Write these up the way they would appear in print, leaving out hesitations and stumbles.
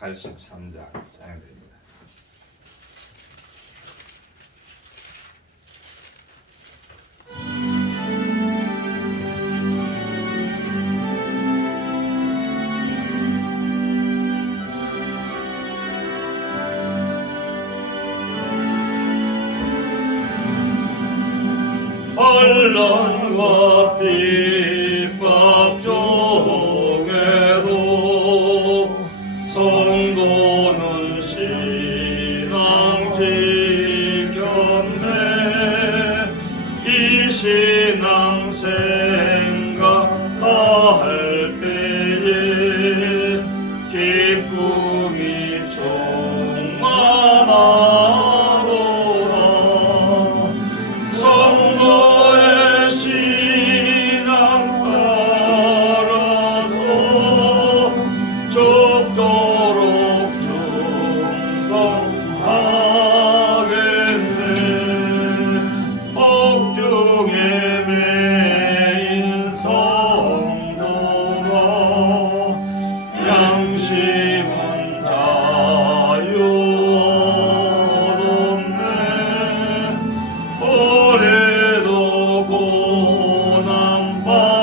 383장 짱입니다. 환난과 핍박 중에도 성도는 신앙 지켰네. 이 신앙 생각할 때에 기쁨이 충만하도다. 성도의 신앙 따라서 죽도록 충성하겠네. 옥중에 매인 성도가 양심은 자유롭네. 오래도 고난 받으며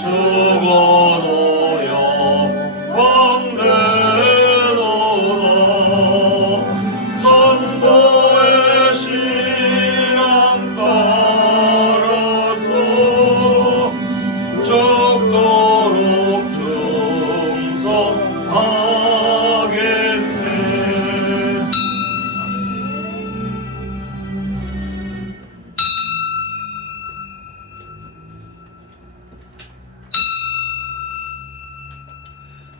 죽어도 영광되도다. 선도의 신앙 따라서 죽도록 충성하겠네.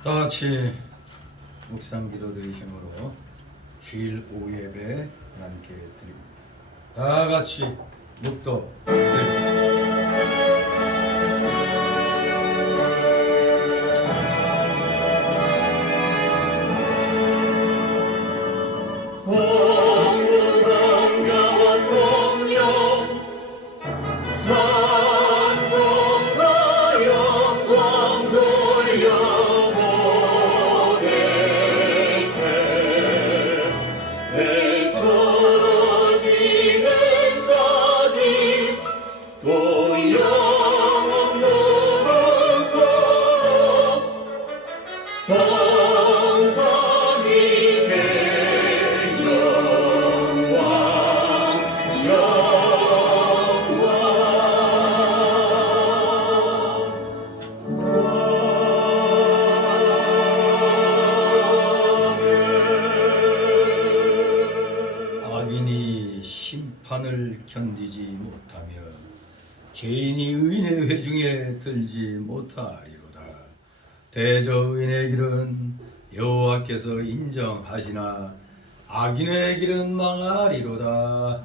다 같이 묵상 기도드릴 힘으로 주일 오후 예배 하나님께 드립니다. 다 같이 묵도 성부성자와 성령 찬송과 영광 돌려보내세. 대초로 지금까지 또 영원 무궁토록 성삼위의 영광 악인이 심판을 견디지 못하며 죄인이 의인의 회중에 들지 못하리로다. 대저의인의 길은 여호와께서 인정하시나 악인의 길은 망하리로다.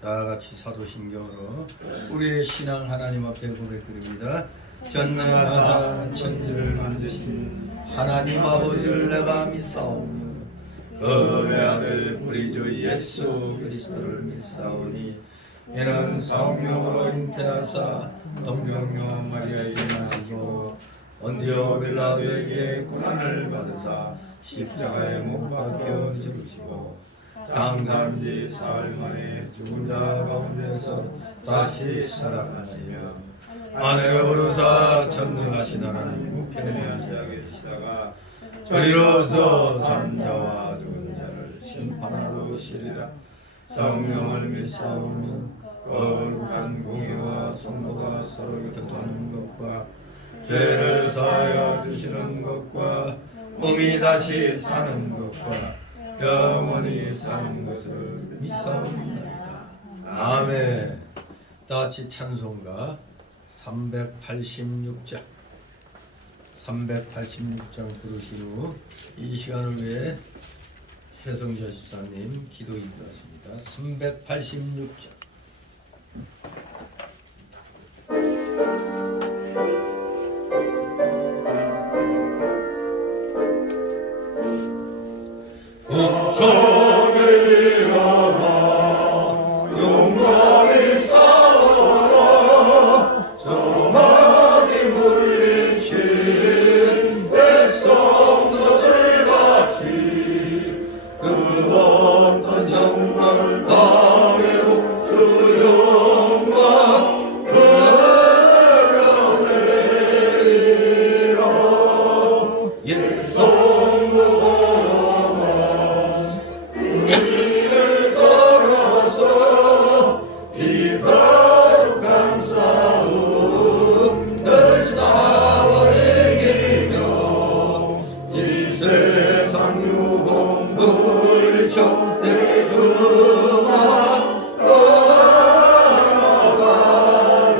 다 같이 사도신경으로 우리의 신앙 하나님 앞에 고백드립니다. 전능하사 천지를 만드신 하나님 아버지를 내가 믿사오며 그 아들 우리 주 예수 그리스도를 믿사오니 이는 성령으로 잉태하사 동정녀 마리아에게 나시고 본디오 빌라도에게 고난을 받으사 십자가에 못 박혀 죽으시고 장사한 지 사흘 만에 죽은 자 가운데서 다시 살아나시며 하늘에 오르사 전능하신 하나님 우편에 앉아 계시다가 저리로서 산 자와 죽은 자를 심판하러 오시리라. 성령을 믿사오며 거룩한 공의와 성도가 서로 교통하는 것과 죄를 사하여 주시는 것과 몸이 다시 사는 것과 영원히 사는 것을 믿사옵나이다. 아멘. 다같이 찬송가 386장 386장 부르신 후 이 시간을 위해 최성자 집사님 기도 인도하십니다. 386장 저를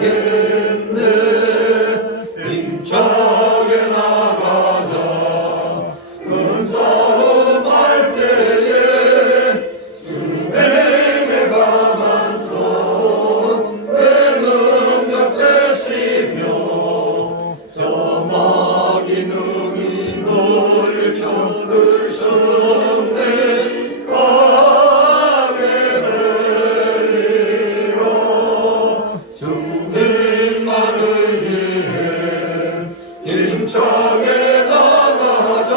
나가겠네 힘차게 나가자 큰 싸움할 때에 수행의 강한 싸움 내 능력 되시며 사막이 능히 멀리 천들 성내 하게 되리라 주님만 의지해 힘차게 나가자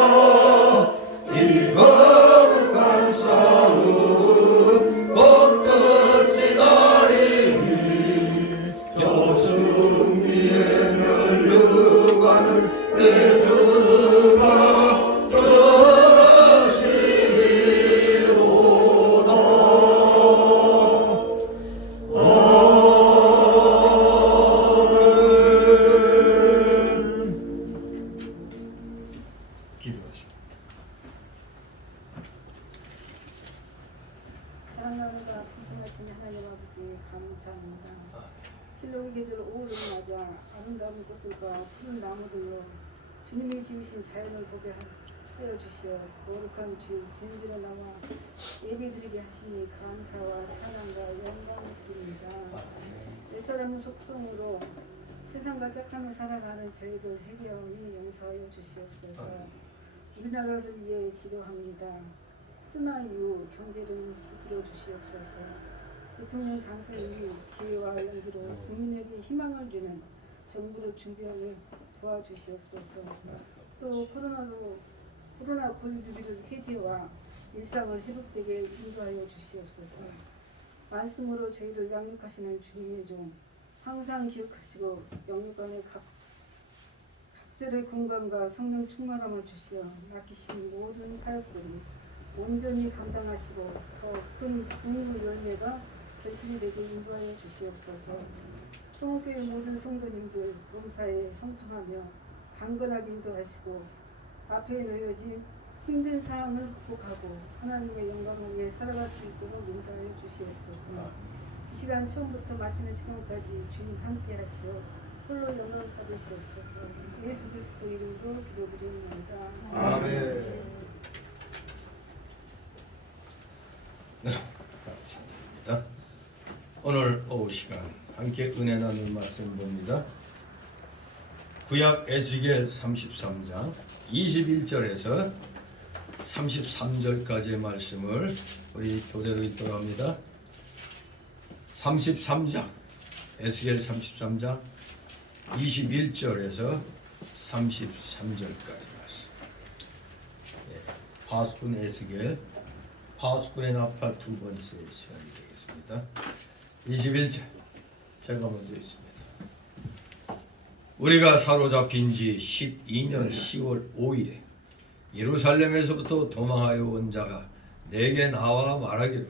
이 거룩한 싸움 뻗끝이 나리니 저 승리의 멸류관을 내 주가 주시리로다 기도하십니다. 사랑나무가 풍성하신 하나님 아버지 감사합니다. 실록의 계절 5월을 맞아 아름다운 꽃들과 푸른 나무들로 주님이 지으신 자연을 보게 하여 주시어 거룩한 주 진들에 나와 예배드리게 하시니 감사와 찬양과 영광을 드립니다. 옛사람의 속성으로 세상과 짝하며 살아가는 저희들 회개하오니 용서하여 주시옵소서. 우리나라를 위해 기도합니다. 코로나 이후 경제를 지키려 주시옵소서. 대통령 당선인이 지혜와 용기로 국민에게 희망을 주는 정부를 준비하게 도와주시옵소서. 또 코로나 고리들을 해제와 일상을 회복되게 인도하여 주시옵소서. 말씀으로 저희를 양육하시는 주님의 종 항상 기억하시고 영육간의 각절의 공간과 성령 충만함을 주시어 맡기신 모든 사역들이 온전히 감당하시고 더 큰 부흥의 열매가 결실이 되게 인도하여 주시옵소서. 통교회 모든 성도님들 봉사에 형통하며 강건하게 인도하시고 앞에 놓여진 힘든 상황을 극복하고 하나님의 영광을 위해 살아갈 수 있도록 인도하여 주시옵소서. 이 시간 처음부터 마치는 시간까지 주님 함께 하시어 홀로 영광 받으시옵소서. 예수 그리스도 이름으로 기도드립니다. 아멘. 네, 감사합니다. 오늘 오후 시간 함께 은혜 나눌 말씀 봅니다. 구약 에스겔 33장 21절에서 33절까지의 말씀을 우리 교대로 읽도록 합니다. 33장 에스겔 33장 21절에서 33절까지 말씀. 파수꾼 에스겔 파수꾼의 나파 두 번째 시간이 되겠습니다. 21절 제가 먼저 있습니다. 우리가 사로잡힌 지 12년 10월 5일에 예루살렘에서부터 도망하여 온 자가 내게 나와 말하기를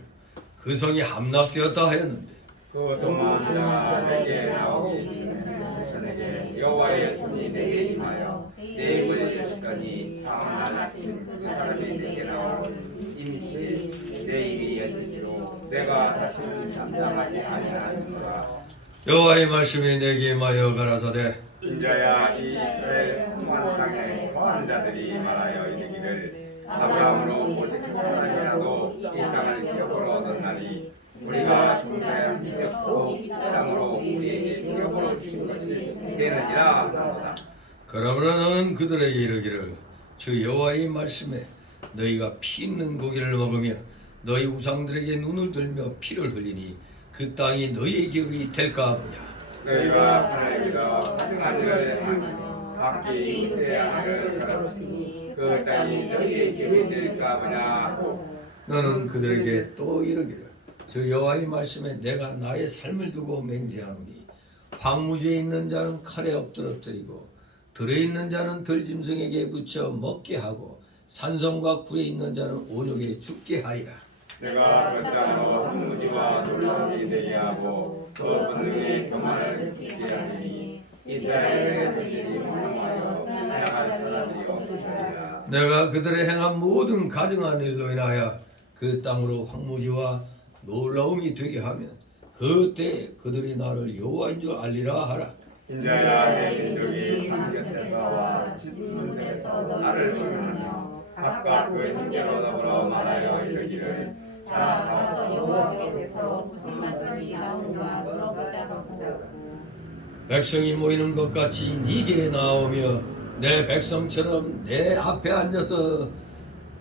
그 성이 함락되었다 하였는데 그 도망자 내게 나오기 전에 여호와의 손이 내게 임하여 내 입을 열었더니 다음날 아침 그 사람이 내게 나오는 임시 내 입이 열리기로 내가 다시는 잠잠하지 아니하는가. 여호와의 말씀이 내게 임하여 가라사대 인자야 이 이스라엘 험한 땅에 거한 자들이 말하여 이르기를 아브라함으로 모태처럼이라도 이 땅을 기업으로 얻은 날이 우리가 중자야 믿었고 이 땅으로 우리에게 기업으로 주신 것이 되느니라 하노라. 그러므로 너는 그들에게 이르기를 주 여호와의 말씀에 너희가 피 있는 고기를 먹으며 너희 우상들에게 눈을 들며 피를 흘리니 그 땅이 너희의 기업이 될까 보냐. 너희가 하나님의 가증한 일을 행하며 각기 이웃의 아내를 가로치니 그 땅이 너희의 기업이 될까 보냐. 너는 그들에게 또 이르기를 주 여호와의 말씀에 내가 나의 삶을 두고 맹세하노니 황무지에 있는 자는 칼에 엎드러뜨리고 들에 있는 자는 들짐승에게 붙여 먹게 하고 산성과 굴에 있는 자는 온욕에 죽게 하리라. 내가 그 땅으로 황무지와 놀라움이 되게 하고 그 권능의 교만을 지게 하리니 이스라엘의 들이 분명하여 나아갈 사람이 없으리라. 내가 그들의 행한 모든 가증한 일로 인하여 그 땅으로 황무지와 놀라움이 되게 하면 그때 그들이 나를 여호와인 줄 알리라 하라. 인자야 내 민족이 한 곁에서와 짖는 데서 나를 부르며 각각 그 형제로 더불어 말하여 이르기를 자 가서 여호와께서 무슨 말씀이 나오는가 물어보자 하고 백성이 모이는 것 같이 네게 나오며 내 백성처럼 내 앞에 앉아서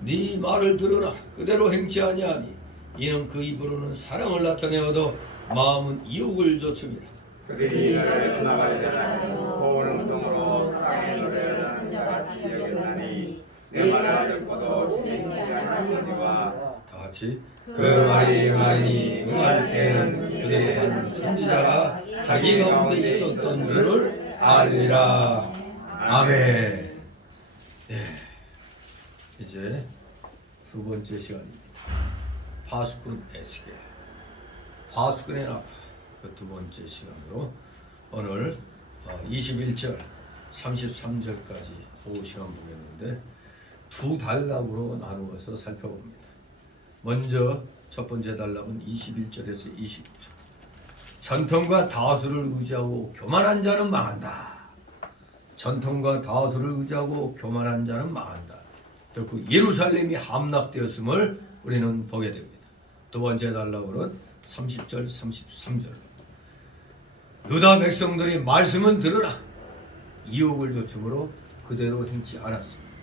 네 말을 들으나 그대로 행치 아니하니 이는 그 입으로는 사랑을 나타내어도 마음은 이욕을 좇음이라. 그들이 너를 나가리잖아요 고운 음성으로 사랑의 노래를 하는 자같이 여겼나니 내 말을 듣고도 지키지 아니하니와 다 같이 그 말이 응하리니 응할 때는 그들이 한 선지자가 자기 가운데 있었던 줄을 알리라. 아멘. 네. 이제 두 번째 시간입니다. 파수꾼 에스겔. 파수꾼의 나파. 그 두 번째 시간으로 오늘 21절 33절까지 오후 시간 보겠는데 두 단락으로 나누어서 살펴봅니다. 먼저 첫 번째 단락은 21절에서 29절. 전통과 다수를 의지하고 교만한 자는 망한다. 전통과 다수를 의지하고 교만한 자는 망한다. 결국 예루살렘이 함락되었음을 우리는 보게 됩니다. 두 번째 단락으로는 30절, 33절로 유다 백성들이 말씀은 들으나 이욕을 좇음으로 그대로 행치 않았습니다.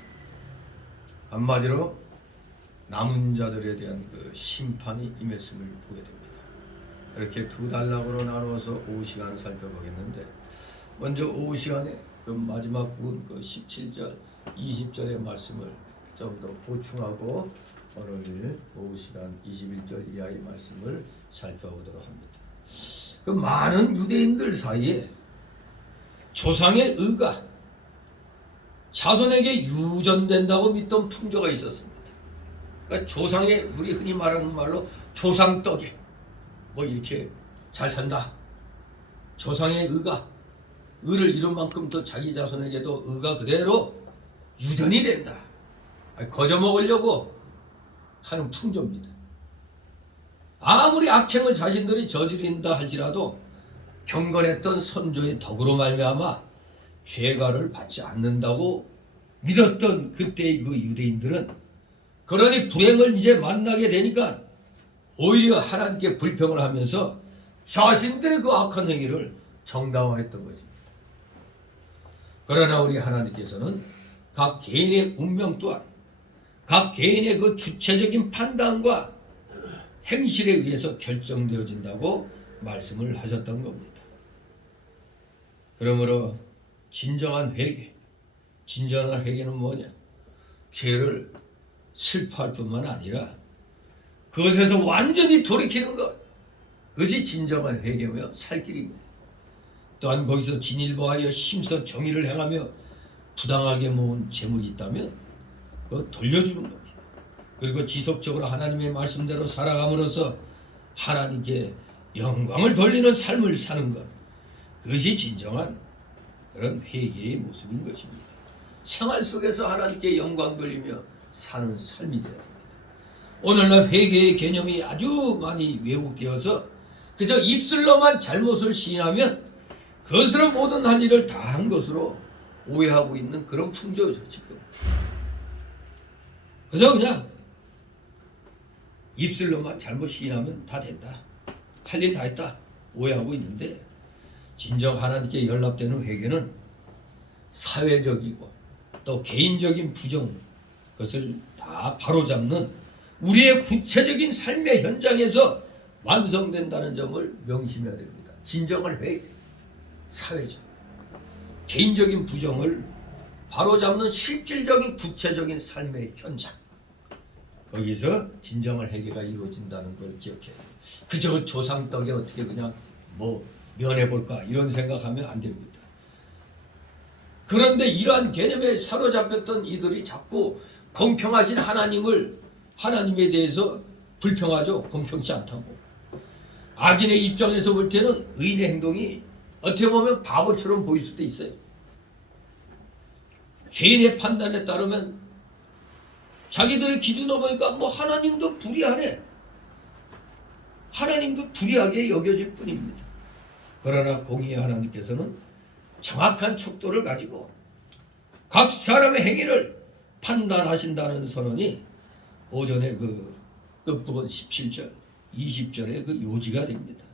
한마디로 남은 자들에 대한 그 심판이 임했음을 보게 됩니다. 이렇게 두 단락으로 나누어서 오후 시간을 살펴보겠는데 먼저 오후 시간에 그 마지막 부분 그 17절, 20절의 말씀을 좀 더 보충하고 오늘 오후 시간 21절 이하의 말씀을 살펴보도록 합니다. 그 많은 유대인들 사이에 조상의 의가 자손에게 유전된다고 믿던 풍조가 있었습니다. 그러니까 조상의 우리 흔히 말하는 말로 조상떡에 뭐 이렇게 잘 산다. 조상의 의가 의를 이룬 만큼 더 자기 자손에게도 의가 그대로 유전이 된다. 거저 먹으려고 하는 풍조입니다. 아무리 악행을 자신들이 저지른다 할지라도 경건했던 선조의 덕으로 말미암아 죄가를 받지 않는다고 믿었던 그때의 그 유대인들은 그러니 불행을 이제 만나게 되니까 오히려 하나님께 불평을 하면서 자신들의 그 악한 행위를 정당화했던 것입니다. 그러나 우리 하나님께서는 각 개인의 운명 또한 각 개인의 그 주체적인 판단과 행실에 의해서 결정되어진다고 말씀을 하셨던 겁니다. 그러므로 진정한 회개, 진정한 회개는 뭐냐? 죄를 슬퍼할 뿐만 아니라 그것에서 완전히 돌이키는 것, 그것이 진정한 회개며 살 길입니다. 또한 거기서 진일보하여 힘써 정의를 행하며 부당하게 모은 재물이 있다면 그거 돌려주는 겁니다. 그리고 지속적으로 하나님의 말씀대로 살아감으로써 하나님께 영광을 돌리는 삶을 사는 것, 그것이 진정한 그런 회개의 모습인 것입니다. 생활 속에서 하나님께 영광 돌리며 사는 삶이 되어야 됩니다. 오늘날 회개의 개념이 아주 많이 왜곡되어서 그저 입술로만 잘못을 시인하면 그것으로 모든 할 일을 다 한 것으로 오해하고 있는 그런 풍조죠 지금. 그저 그냥 입술로만 잘못 시인하면 다 된다, 할 일 다 했다 오해하고 있는데, 진정 하나님께 연락되는 회개는 사회적이고 또 개인적인 부정, 그것을 다 바로잡는 우리의 구체적인 삶의 현장에서 완성된다는 점을 명심해야 됩니다. 진정한 회개, 사회적, 개인적인 부정을 바로잡는 실질적인 구체적인 삶의 현장, 거기서 진정한 회개가 이루어진다는 걸 기억해야 돼요. 그저 조상떡에 어떻게 그냥 뭐 면해볼까 이런 생각하면 안 됩니다. 그런데 이러한 개념에 사로잡혔던 이들이 자꾸 공평하신 하나님에 대해서 불평하죠. 공평치 않다고. 악인의 입장에서 볼 때는 의인의 행동이 어떻게 보면 바보처럼 보일 수도 있어요. 죄인의 판단에 따르면 자기들의 기준으로 보니까 뭐 하나님도 불의하네, 하나님도 불의하게 여겨질 뿐입니다. 그러나 공의의 하나님께서는 정확한 척도를 가지고 각 사람의 행위를 판단하신다는 선언이 오전에 그 끝부분 17절, 20절의 그 요지가 됩니다.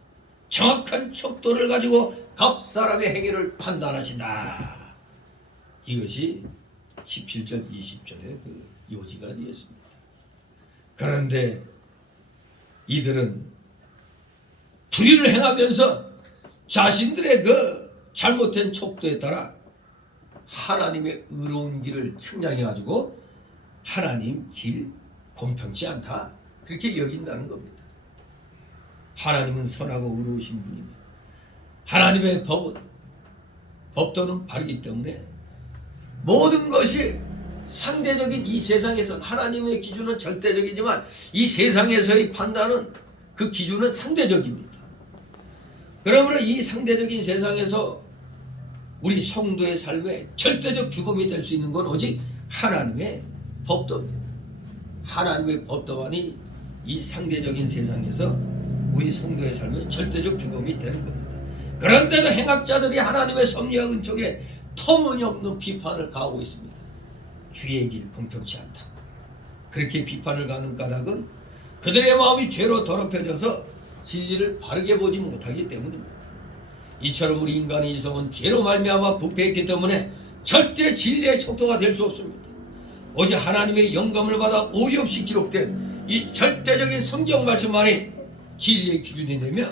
정확한 척도를 가지고 각 사람의 행위를 판단하신다. 이것이 17절, 20절의 그 요지가 되었습니다. 그런데 이들은 불의를 행하면서 자신들의 그 잘못된 척도에 따라 하나님의 의로운 길을 측량해가지고 하나님 길 공평치 않다 그렇게 여긴다는 겁니다. 하나님은 선하고 의로우신 분이며 하나님의 법도는 바르기 때문에 모든 것이 상대적인 이 세상에선 하나님의 기준은 절대적이지만 이 세상에서의 판단은 그 기준은 상대적입니다. 그러므로 이 상대적인 세상에서 우리 성도의 삶에 절대적 주범이 될 수 있는 건 오직 하나님의 법도입니다. 하나님의 법도만이 이 상대적인 세상에서 우리 성도의 삶에 절대적 주범이 되는 겁니다. 그런데도 행악자들이 하나님의 섭리와 은총에 터무니없는 비판을 가하고 있습니다. 주의 길 공평치 않다. 그렇게 비판을 가는 까닭은 그들의 마음이 죄로 더럽혀져서 진리를 바르게 보지 못하기 때문입니다. 이처럼 우리 인간의 이성은 죄로 말미암아 부패했기 때문에 절대 진리의 척도가 될 수 없습니다. 오직 하나님의 영감을 받아 오류 없이 기록된 이 절대적인 성경 말씀만이 진리의 기준이 되며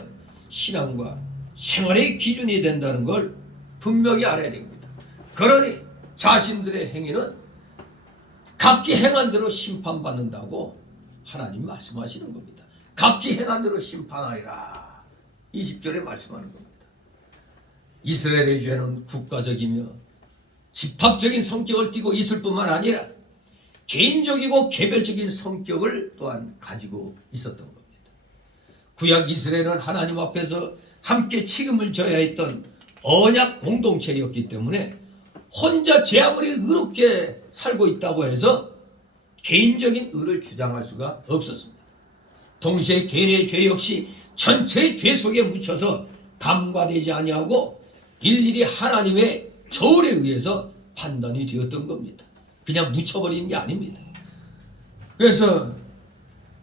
신앙과 생활의 기준이 된다는 걸 분명히 알아야 됩니다. 그러니 자신들의 행위는 각기 행한 대로 심판받는다고 하나님 말씀하시는 겁니다. 각기 행한 대로 심판하리라. 20절에 말씀하는 겁니다. 이스라엘의 죄는 국가적이며 집합적인 성격을 띠고 있을 뿐만 아니라 개인적이고 개별적인 성격을 또한 가지고 있었던 겁니다. 구약 이스라엘은 하나님 앞에서 함께 책임을 져야 했던 언약 공동체였기 때문에 혼자 제 아무리 의롭게 살고 있다고 해서 개인적인 의를 주장할 수가 없었습니다. 동시에 개인의 죄 역시 전체의 죄 속에 묻혀서 감가되지 아니하고 일일이 하나님의 저울에 의해서 판단이 되었던 겁니다. 그냥 묻혀버리는 게 아닙니다. 그래서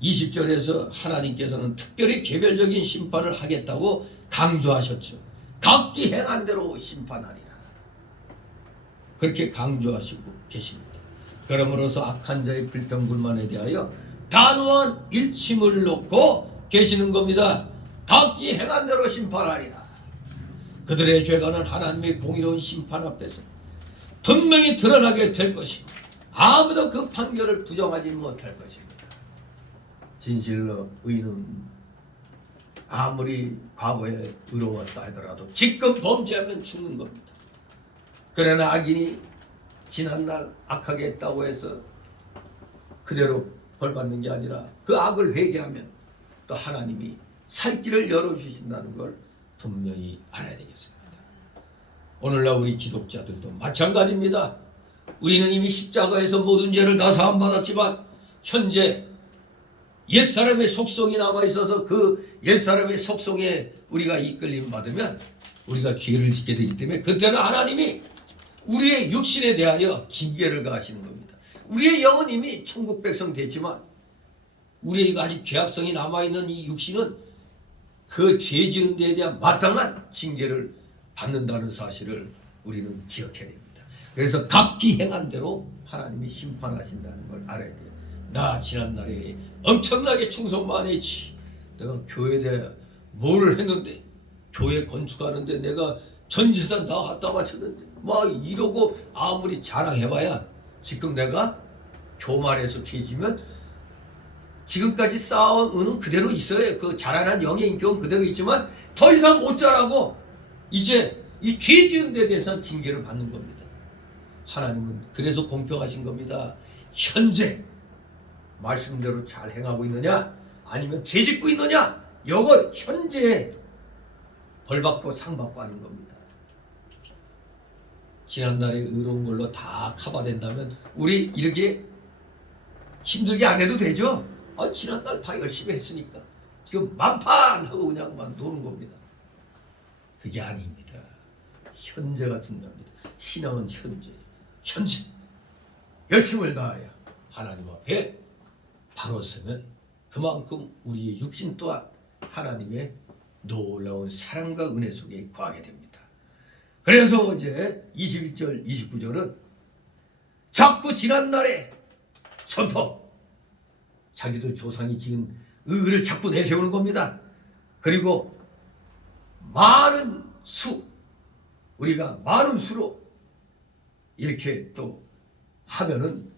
20절에서 하나님께서는 특별히 개별적인 심판을 하겠다고 강조하셨죠. 각기 행한 대로 심판하리라. 그렇게 강조하시고 계십니다. 그러므로서 악한 자의 불평불만에 대하여 단호한 일침을 놓고 계시는 겁니다. 각기 행한 대로 심판하리라. 그들의 죄가는 하나님의 공의로운 심판 앞에서 분명히 드러나게 될 것이고 아무도 그 판결을 부정하지 못할 것입니다. 진실로 의인은 아무리 과거에 의로웠다 하더라도 지금 범죄하면 죽는 겁니다. 그러나 악인이 지난날 악하게 했다고 해서 그대로 벌받는 게 아니라 그 악을 회개하면 또 하나님이 살 길을 열어주신다는 걸 분명히 알아야 되겠습니다. 오늘날 우리 기독자들도 마찬가지입니다. 우리는 이미 십자가에서 모든 죄를 다 사함받았지만 현재 옛사람의 속성이 남아있어서 그 옛사람의 속성에 우리가 이끌림 받으면 우리가 죄를 짓게 되기 때문에 그때는 하나님이 우리의 육신에 대하여 징계를 가하시는 겁니다. 우리의 영은 이미 천국 백성 됐지만 우리의 아직 죄악성이 남아있는 이 육신은 그 죄 지은 데에 대한 마땅한 징계를 받는다는 사실을 우리는 기억해야 됩니다. 그래서 각기 행한 대로 하나님이 심판하신다는 걸 알아야 돼요. 나 지난날에 엄청나게 충성 많이 했지. 내가 교회에 대해 뭘 했는데 교회 건축하는데 내가 전 재산 다 갖다 바쳤는데 막 이러고 아무리 자랑해봐야 지금 내가 교만해서 죄지면 지금까지 쌓아온 은은 그대로 있어요. 그 자라난 영의 인격은 그대로 있지만 더 이상 못 자라고 이제 이 죄 지은 데 대해서 징계를 받는 겁니다. 하나님은 그래서 공평하신 겁니다. 현재 말씀대로 잘 행하고 있느냐 아니면 죄 짓고 있느냐 이거 현재 벌받고 상받고 하는 겁니다. 지난날에 의로운 걸로 다 커버된다면 우리 이렇게 힘들게 안 해도 되죠? 지난날 다 열심히 했으니까 지금 만판하고 그냥 막 노는 겁니다. 그게 아닙니다. 현재가 중요합니다. 신앙은 현재 열심을 다하여 하나님 앞에 바로 서면 그만큼 우리의 육신 또한 하나님의 놀라운 사랑과 은혜 속에 거하게 됩니다. 그래서 이제 21절 29절은 자꾸 지난날에 전법 자기들 조상이 지은 의를 자꾸 내세우는 겁니다. 그리고 많은 우리가 많은 수로 이렇게 또 하면은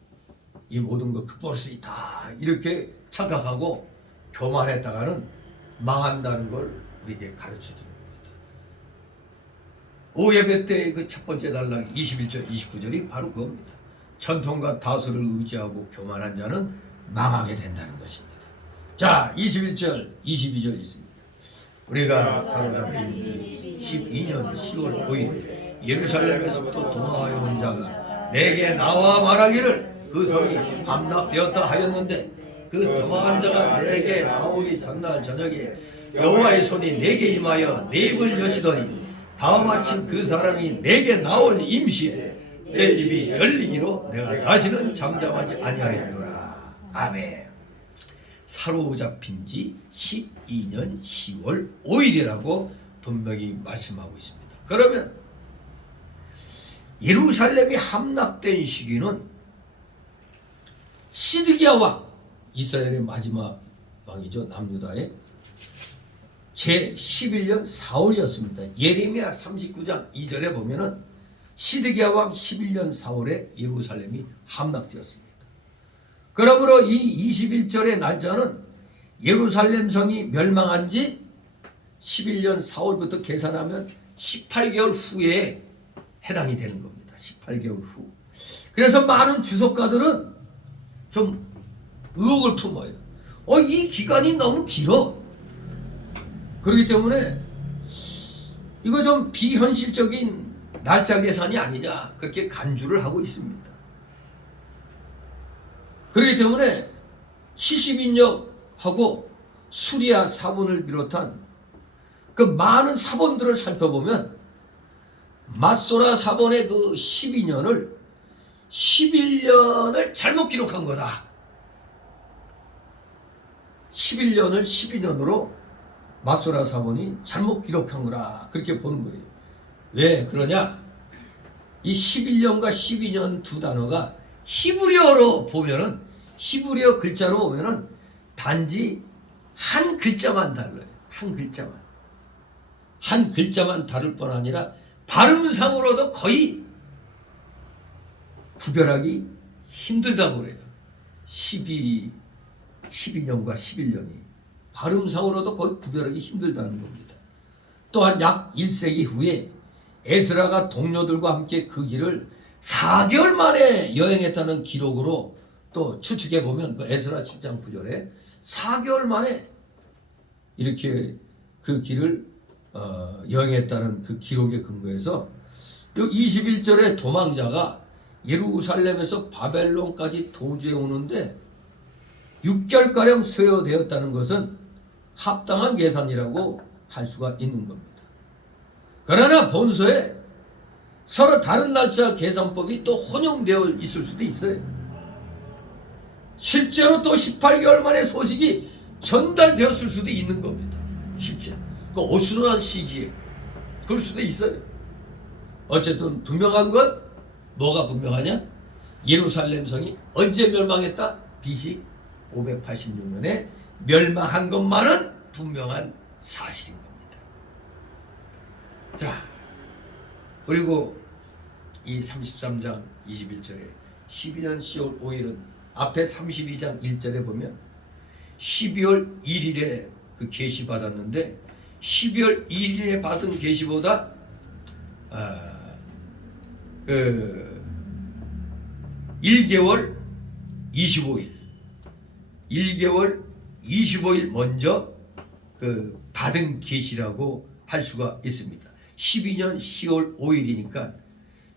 이 모든 걸 극복할 수 있다 이렇게 착각하고 교만했다가는 망한다는 걸 우리에게 가르쳐 주는 겁니다. 오예배 때 그 첫 번째 단락 21절 29절이 바로 그겁니다. 전통과 다수를 의지하고 교만한 자는 망하게 된다는 것입니다. 자, 21절 22절 있습니다. 우리가 사로잡힌 12년 10월 5일 예루살렘에서부터 도망하여 온 자가 내게 나와 말하기를 그 성이 함락되었다 하였는데 그 도망한 자가 내게 나오기 전날 저녁에 여호와의 손이 내게 임하여 내 입을 여시더니 다음 아침 그 사람이 내게 나올 임시에 내 입이 열리기로 내가 다시는 잠잠하지 아니하였노라. 아멘. 사로잡힌 지 12년 10월 5일이라고 분명히 말씀하고 있습니다. 그러면 예루살렘이 함락된 시기는 시드기야 왕, 이스라엘의 마지막 왕이죠. 남유다의 제11년 4월이었습니다. 예레미야 39장 2절에 보면은 시드기야 왕 11년 4월에 예루살렘이 함락되었습니다. 그러므로 이 21절의 날짜는 예루살렘 성이 멸망한 지 11년 4월부터 계산하면 18개월 후에 해당이 되는 겁니다. 18개월 후. 그래서 많은 주석가들은 좀 의혹을 품어요. 이 기간이 너무 길어. 그렇기 때문에 이거 좀 비현실적인 날짜 계산이 아니냐 그렇게 간주를 하고 있습니다. 그렇기 때문에 70인역하고 수리아 사본을 비롯한 그 많은 사본들을 살펴보면 맞소라 사본의 그 12년을 11년을 잘못 기록한 거다. 11년을 12년으로 맞소라 사본이 잘못 기록한 거라 그렇게 보는 거예요. 왜 그러냐? 이 11년과 12년 두 단어가 히브리어로 보면은 히브리어 글자로 보면은 단지 한 글자만 달라요. 한 글자만 다를 뿐 아니라 발음상으로도 거의 구별하기 힘들다고 그래요. 12년과 11년이 발음상으로도 거의 구별하기 힘들다는 겁니다. 또한 약 1세기 후에 에스라가 동료들과 함께 그 길을 4개월 만에 여행했다는 기록으로 또 추측해 보면 그 에스라 7장 9절에 4개월 만에 이렇게 그 길을 여행했다는 그 기록에 근거해서 이 21절의 도망자가 예루살렘에서 바벨론까지 도주해 오는데 6개월가량 소요되었다는 것은 합당한 계산이라고 할 수가 있는 겁니다. 그러나 본서에 서로 다른 날짜 계산법이 또 혼용되어 있을 수도 있어요. 실제로 또 18개월 만에 소식이 전달되었을 수도 있는 겁니다. 실제 그 어수선한 시기에 그럴 수도 있어요. 어쨌든 분명한 건 뭐가 분명하냐? 예루살렘 성이 언제 멸망했다? BC 586년에 멸망한 것만은 분명한 사실인 겁니다. 자, 그리고 이 33장 21절에 12년 10월 5일은 앞에 32장 1절에 보면 12월 1일에 그 계시 받았는데 12월 1일에 받은 계시보다 1개월 25일 먼저 그 받은 계시라고 할 수가 있습니다. 12년 10월 5일이니까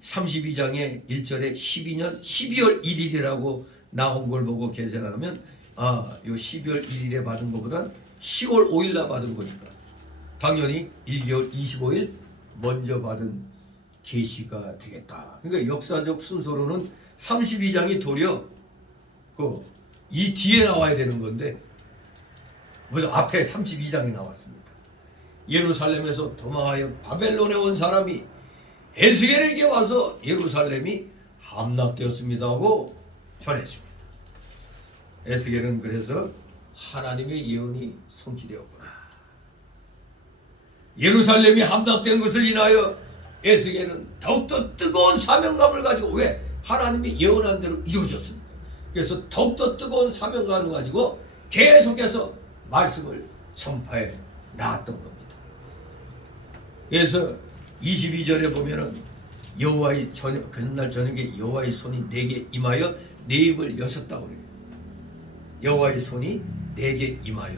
32장의 1절에 12월 1일이라고 나온 걸 보고 계산하면 요 12월 1일에 받은 것보다 10월 5일 날 받은 거니까 당연히 1개월 25일 먼저 받은 계시가 되겠다. 그러니까 역사적 순서로는 32장이 도리어 이 뒤에 나와야 되는 건데 먼저 앞에 32장이 나왔습니다. 예루살렘에서 도망하여 바벨론에 온 사람이 에스겔에게 와서 예루살렘이 함락되었습니다 하고 전했습니다. 에스겔은 그래서 하나님의 예언이 성취되었구나. 예루살렘이 함락된 것을 인하여 에스겔은 더욱더 뜨거운 사명감을 가지고, 왜? 하나님이 예언한 대로 이루어졌습니다. 그래서 더욱더 뜨거운 사명감을 가지고 계속해서 말씀을 전파해 나왔던 겁니다. 그래서 22절에 보면은 여호와의 저녁, 그날 저녁에 여호와의 손이 내게 임하여 내 입을 여셨다고 그래요. 여호와의 손이 내게 임하여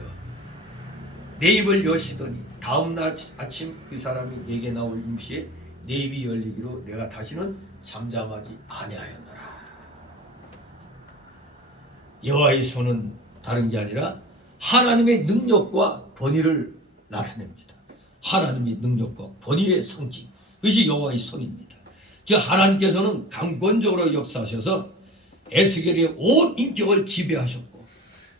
내 입을 여시더니 다음날 아침 그 사람이 내게 나올 임시에 내 입이 열리기로 내가 다시는 잠잠하지 아니하였노라. 여호와의 손은 다른 게 아니라 하나님의 능력과 권위를 나타냅니다. 하나님의 능력과 권위의 상징, 그것이 여호와의 손입니다. 즉 하나님께서는 강권적으로 역사하셔서 에스겔의 온 인격을 지배하셨고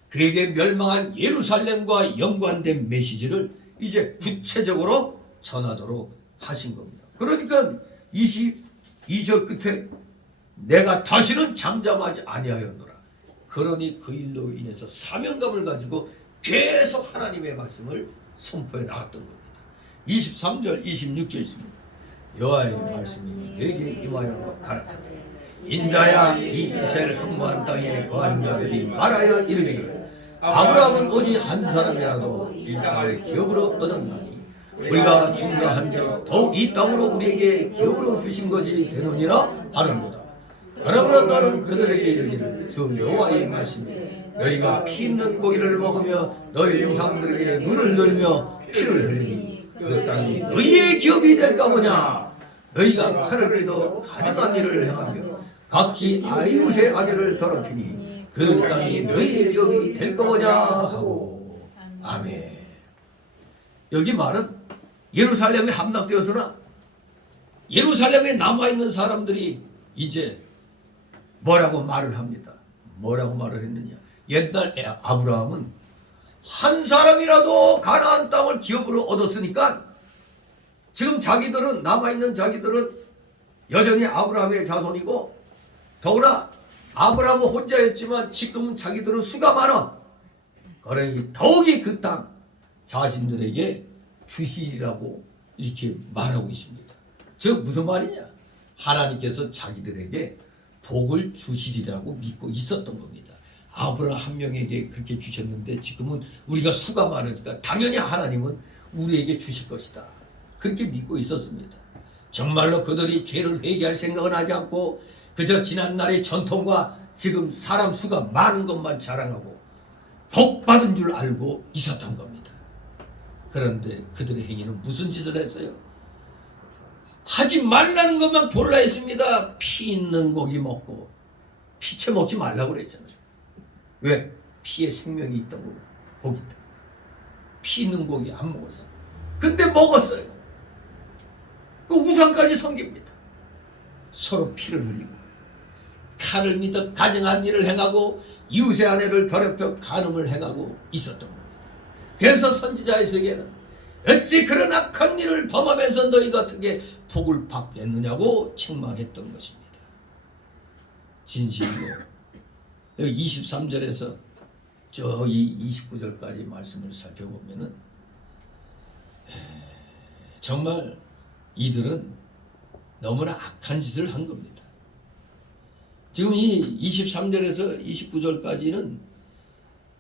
그에게 멸망한 예루살렘과 연관된 메시지를 이제 구체적으로 전하도록 하신 겁니다. 그러니까 22절 끝에 내가 다시는 잠잠하지 아니하였노라. 그러니 그 일로 인해서 사명감을 가지고 계속 하나님의 말씀을 선포해 나갔던 겁니다. 23절 26절 있습니다. 여호와의 말씀이 내게 임하여 가라사대 인자야 이 이스라엘 항모한 땅에 거한 자들이 말하여 이르기를 아브라함은 오직 한 사람이라도 이 땅을 기업으로 얻었나니 우리가 중과한즉 더욱 이 땅으로 우리에게 기업으로 주신 것이 되느니라 하는도다. 그러므로 너는 그들에게 이르기를 주 여호와의 말씀이 너희가 피 있는 고기를 먹으며 너희 유상들에게 눈을 들며 피를 흘리니 그 땅이 너희의 기업이 될까 보냐. 너희가 칼을 빌어 가증한 일을 행하며 각기 아이웃의 아들을 더럽히니 그 땅이 너희의 기업이 될까 보냐 하고. 아멘. 여기 말은 예루살렘에 함락되어서나 예루살렘에 남아있는 사람들이 이제 뭐라고 말을 합니다. 뭐라고 말을 했느냐. 옛날 아브라함은 한 사람이라도 가나안 땅을 기업으로 얻었으니까 지금 자기들은, 남아있는 자기들은 여전히 아브라함의 자손이고 더구나 아브라함은 혼자였지만 지금은 자기들은 수가 많아. 그러니 더욱이 그 땅 자신들에게 주시리라고 이렇게 말하고 있습니다. 즉 무슨 말이냐. 하나님께서 자기들에게 복을 주시리라고 믿고 있었던 겁니다. 아브라함 한 명에게 그렇게 주셨는데 지금은 우리가 수가 많으니까 당연히 하나님은 우리에게 주실 것이다. 그렇게 믿고 있었습니다. 정말로 그들이 죄를 회개할 생각은 하지 않고 그저 지난날의 전통과 지금 사람 수가 많은 것만 자랑하고 복 받은 줄 알고 있었던 겁니다. 그런데 그들의 행위는 무슨 짓을 했어요? 하지 말라는 것만 골라 했습니다. 피 있는 고기 먹고 피채 먹지 말라고 그랬잖아요. 왜? 피에 생명이 있다고 고기 때문에. 피 있는 고기 안 먹었어요. 근데 먹었어요. 그 우상까지 섬깁니다. 서로 피를 흘리고 칼을 믿어 가증한 일을 행하고 이웃의 아내를 더럽혀 간음을 행하고 있었던 겁니다. 그래서 선지자 에스겔은 어찌 그런 악한 일을 범하면서 너희가 어떻게 복을 받겠느냐고 책망했던 것입니다. 진실로 여기 23절에서 저기 29절까지 말씀을 살펴보면은 정말 이들은 너무나 악한 짓을 한 겁니다. 지금 이 23절에서 29절까지는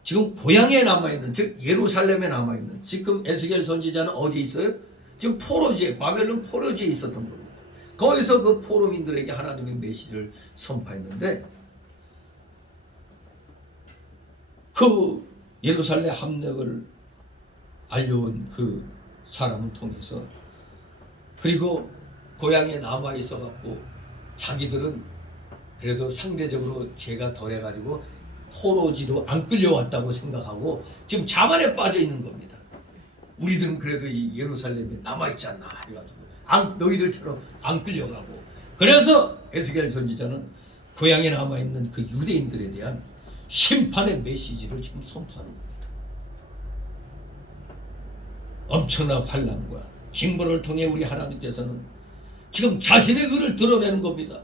지금 고향에 남아있는, 즉 예루살렘에 남아있는, 지금 에스겔 선지자는 어디 있어요? 지금 포로지에, 바벨론 포로지에 있었던 겁니다. 거기서 그 포로민들에게 하나님의 메시지를 선포했는데 그 예루살렘 함락을 알려온 그 사람을 통해서, 그리고 고향에 남아있어 갖고 자기들은 그래도 상대적으로 죄가 덜해가지고 포로지로 안 끌려왔다고 생각하고 지금 자만에 빠져 있는 겁니다. 우리들은 그래도 이 예루살렘에 남아있지 않나 해가지고 너희들처럼 안 끌려가고, 그래서 에스겔 선지자는 고향에 남아있는 그 유대인들에 대한 심판의 메시지를 지금 선포하는 겁니다. 엄청난 환난과 징벌을 통해 우리 하나님께서는 지금 자신의 의를 드러내는 겁니다.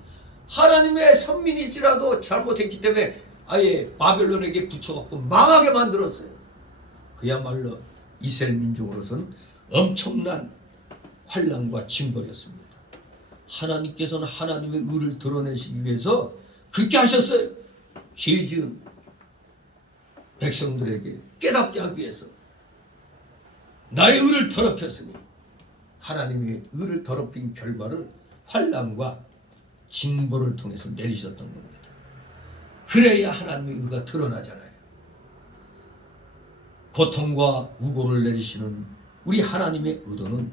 하나님의 선민일지라도 잘못했기 때문에 아예 바벨론에게 붙여갖고 망하게 만들었어요. 그야말로 이스라엘 민족으로서는 엄청난 환난과 징벌이었습니다. 하나님께서는 하나님의 의를 드러내시기 위해서 그렇게 하셨어요. 죄 지은 백성들에게 깨닫게 하기 위해서 나의 의를 더럽혔으니, 하나님의 의를 더럽힌 결과를 환난과 징벌을 통해서 내리셨던 겁니다. 그래야 하나님의 의가 드러나잖아요. 고통과 우고를 내리시는 우리 하나님의 의도는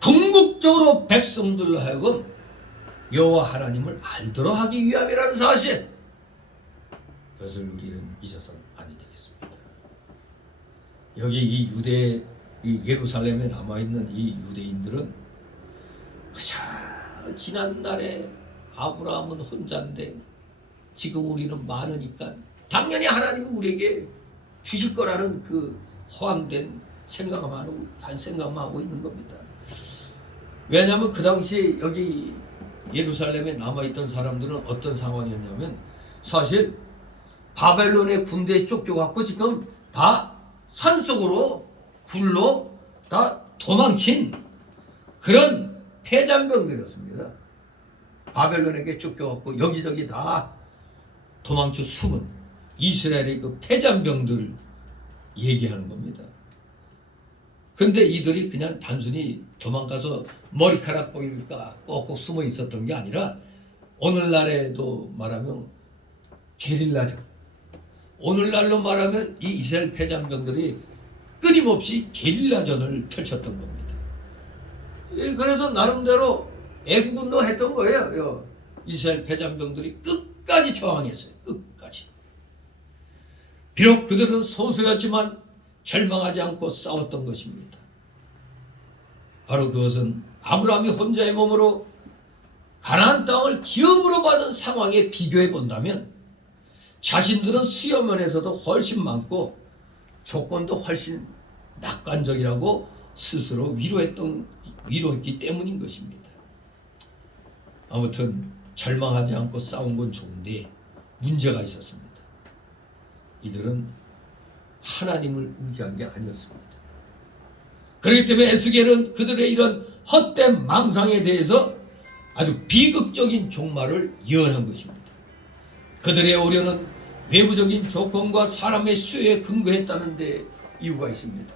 궁극적으로 백성들로 하여금 여호와 하나님을 알도록 하기 위함이라는 사실, 그것을 우리는 잊어서는 아니 되겠습니다. 여기 이 예루살렘에 남아있는 이 유대인들은 그저 지난날에 아브라함은 혼자인데 지금 우리는 많으니까 당연히 하나님은 우리에게 주실 거라는 그 허황된 생각만 하고 있는 겁니다. 왜냐하면 그 당시 여기 예루살렘에 남아있던 사람들은 어떤 상황이었냐면, 사실 바벨론의 군대에 쫓겨갖고 지금 다 산속으로 굴로 다 도망친 그런 패잔병들이었습니다. 바벨론에게 쫓겨갖고 여기저기 다 도망쳐 숨은 이스라엘의 그 패잔병들을 얘기하는 겁니다. 근데 이들이 그냥 단순히 도망가서 머리카락 보일까 꼭꼭 숨어 있었던 게 아니라, 오늘날에도 말하면 게릴라전, 오늘날로 말하면 이 이스라엘 패잔병들이 끊임없이 게릴라전을 펼쳤던 겁니다. 그래서 나름대로 애국운동 했던 거예요. 이스라엘 패잔병들이 끝까지 저항했어요. 끝까지. 비록 그들은 소수였지만 절망하지 않고 싸웠던 것입니다. 바로 그것은 아브라함이 혼자의 몸으로 가나안 땅을 기업으로 받은 상황에 비교해 본다면, 자신들은 수요면에서도 훨씬 많고 조건도 훨씬 낙관적이라고 스스로 위로했기 때문인 것입니다. 아무튼 절망하지 않고 싸운 건 좋은데 문제가 있었습니다. 이들은 하나님을 의지한 게 아니었습니다. 그렇기 때문에 에스겔은 그들의 이런 헛된 망상에 대해서 아주 비극적인 종말을 예언한 것입니다. 그들의 오려는 외부적인 조건과 사람의 수요에 근거했다는 데 이유가 있습니다.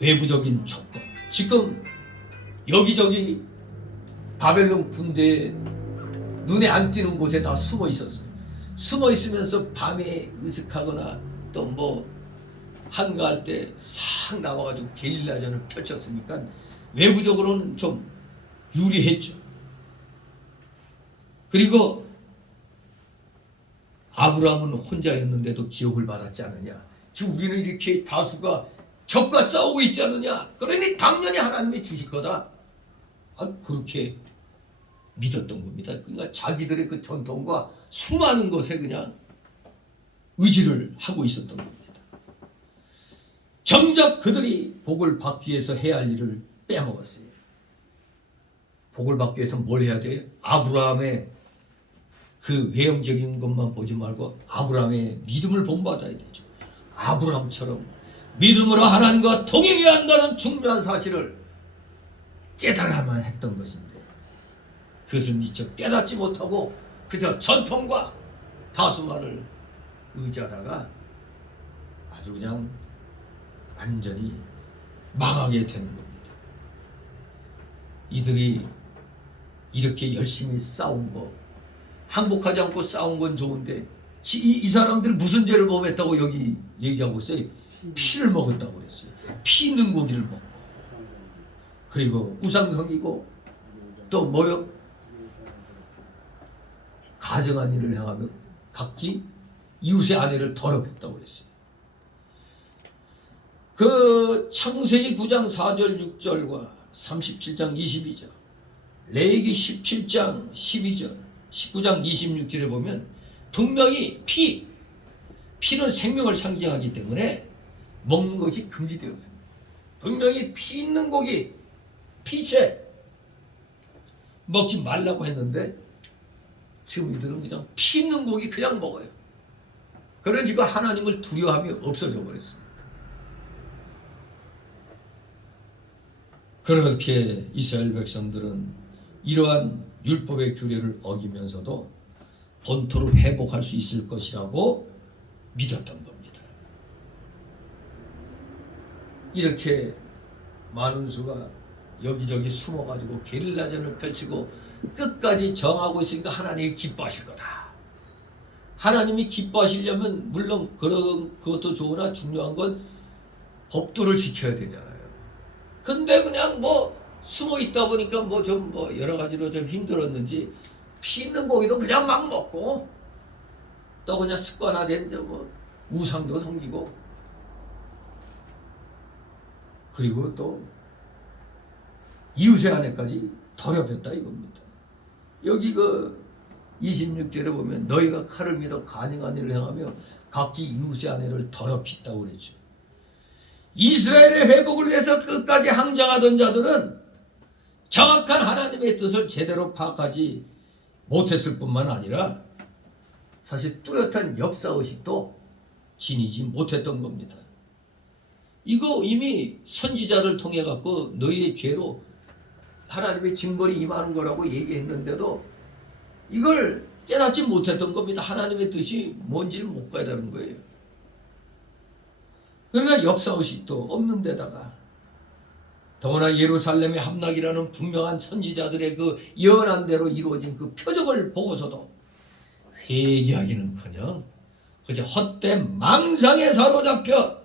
외부적인 조건, 지금 여기저기 바벨론 군대에 눈에 안 띄는 곳에 다 숨어 있었어요. 숨어 있으면서 밤에 의식하거나 또 뭐 한가할 때 싹 나와가지고 게릴라전을 펼쳤으니까 외부적으로는 좀 유리했죠. 그리고 아브라함은 혼자였는데도 기업을 받았지 않느냐. 지금 우리는 이렇게 다수가 적과 싸우고 있지 않느냐. 그러니 당연히 하나님이 주실 거다. 그렇게 믿었던 겁니다. 그러니까 자기들의 그 전통과 수많은 것에 그냥 의지를 하고 있었던 겁니다. 정작 그들이 복을 받기 위해서 해야 할 일을 빼먹었어요. 복을 받기 위해서 뭘 해야 돼요? 아브라함의 그 외형적인 것만 보지 말고 아브라함의 믿음을 본받아야 되죠. 아브라함처럼 믿음으로 하나님과 동행해야 한다는 중요한 사실을 깨달아야만 했던 것인데, 그것을 미처 깨닫지 못하고 그저 전통과 다수만을 의지하다가 아주 그냥 완전히 망하게 되는 겁니다. 이들이 이렇게 열심히 싸운 거, 항복하지 않고 싸운 건 좋은데 이 사람들이 무슨 죄를 범했다고 여기 얘기하고 있어요? 피를 먹었다고 그랬어요. 피 있는 고기를 먹고, 그리고 우상성이고 또 뭐요? 가정한 일을 행하며 각기 이웃의 아내를 더럽혔다고 그랬어요. 그 창세기 9장 4절 6절과 37장 22절, 레위기 17장 12절, 19장 26절에 보면 분명히 피는 생명을 상징하기 때문에 먹는 것이 금지되었습니다. 분명히 피 있는 고기, 피채 먹지 말라고 했는데 지금 이들은 그냥 피 있는 고기 그냥 먹어요. 그래서 지금 하나님을 두려워함이 없어져 버렸습니다. 그렇게 이스라엘 백성들은 이러한 율법의 규례를 어기면서도 본토를 회복할 수 있을 것이라고 믿었던 겁니다. 이렇게 많은 수가 여기저기 숨어가지고 게릴라전을 펼치고 끝까지 정하고 있으니까 하나님이 기뻐하실 거다. 하나님이 기뻐하시려면 물론 그것도 좋으나 중요한 건 법도를 지켜야 되잖아요. 근데 그냥 뭐 숨어 있다 보니까 뭐 좀 여러 가지로 좀 힘들었는지 피 있는 고기도 그냥 막 먹고 또 그냥 습관화된 뭐 우상도 섬기고 그리고 또 이웃의 아내까지 더럽혔다 이겁니다. 여기 그 26절에 보면 너희가 칼을 믿어 가증한 일을 행하며 각기 이웃의 아내를 더럽혔다고 그랬죠. 이스라엘의 회복을 위해서 끝까지 항쟁하던 자들은 정확한 하나님의 뜻을 제대로 파악하지 못했을 뿐만 아니라 사실 뚜렷한 역사의식도 지니지 못했던 겁니다. 이거 이미 선지자를 통해 갖고 너희의 죄로 하나님의 징벌이 임하는 거라고 얘기했는데도 이걸 깨닫지 못했던 겁니다. 하나님의 뜻이 뭔지를 못 깨달은 거예요. 그러니까 역사의식도 없는 데다가 더구나 예루살렘의 함락이라는 분명한 선지자들의 그 예언한 대로 이루어진 그 표적을 보고서도 회개하기는커녕 그저 헛된 망상에 사로잡혀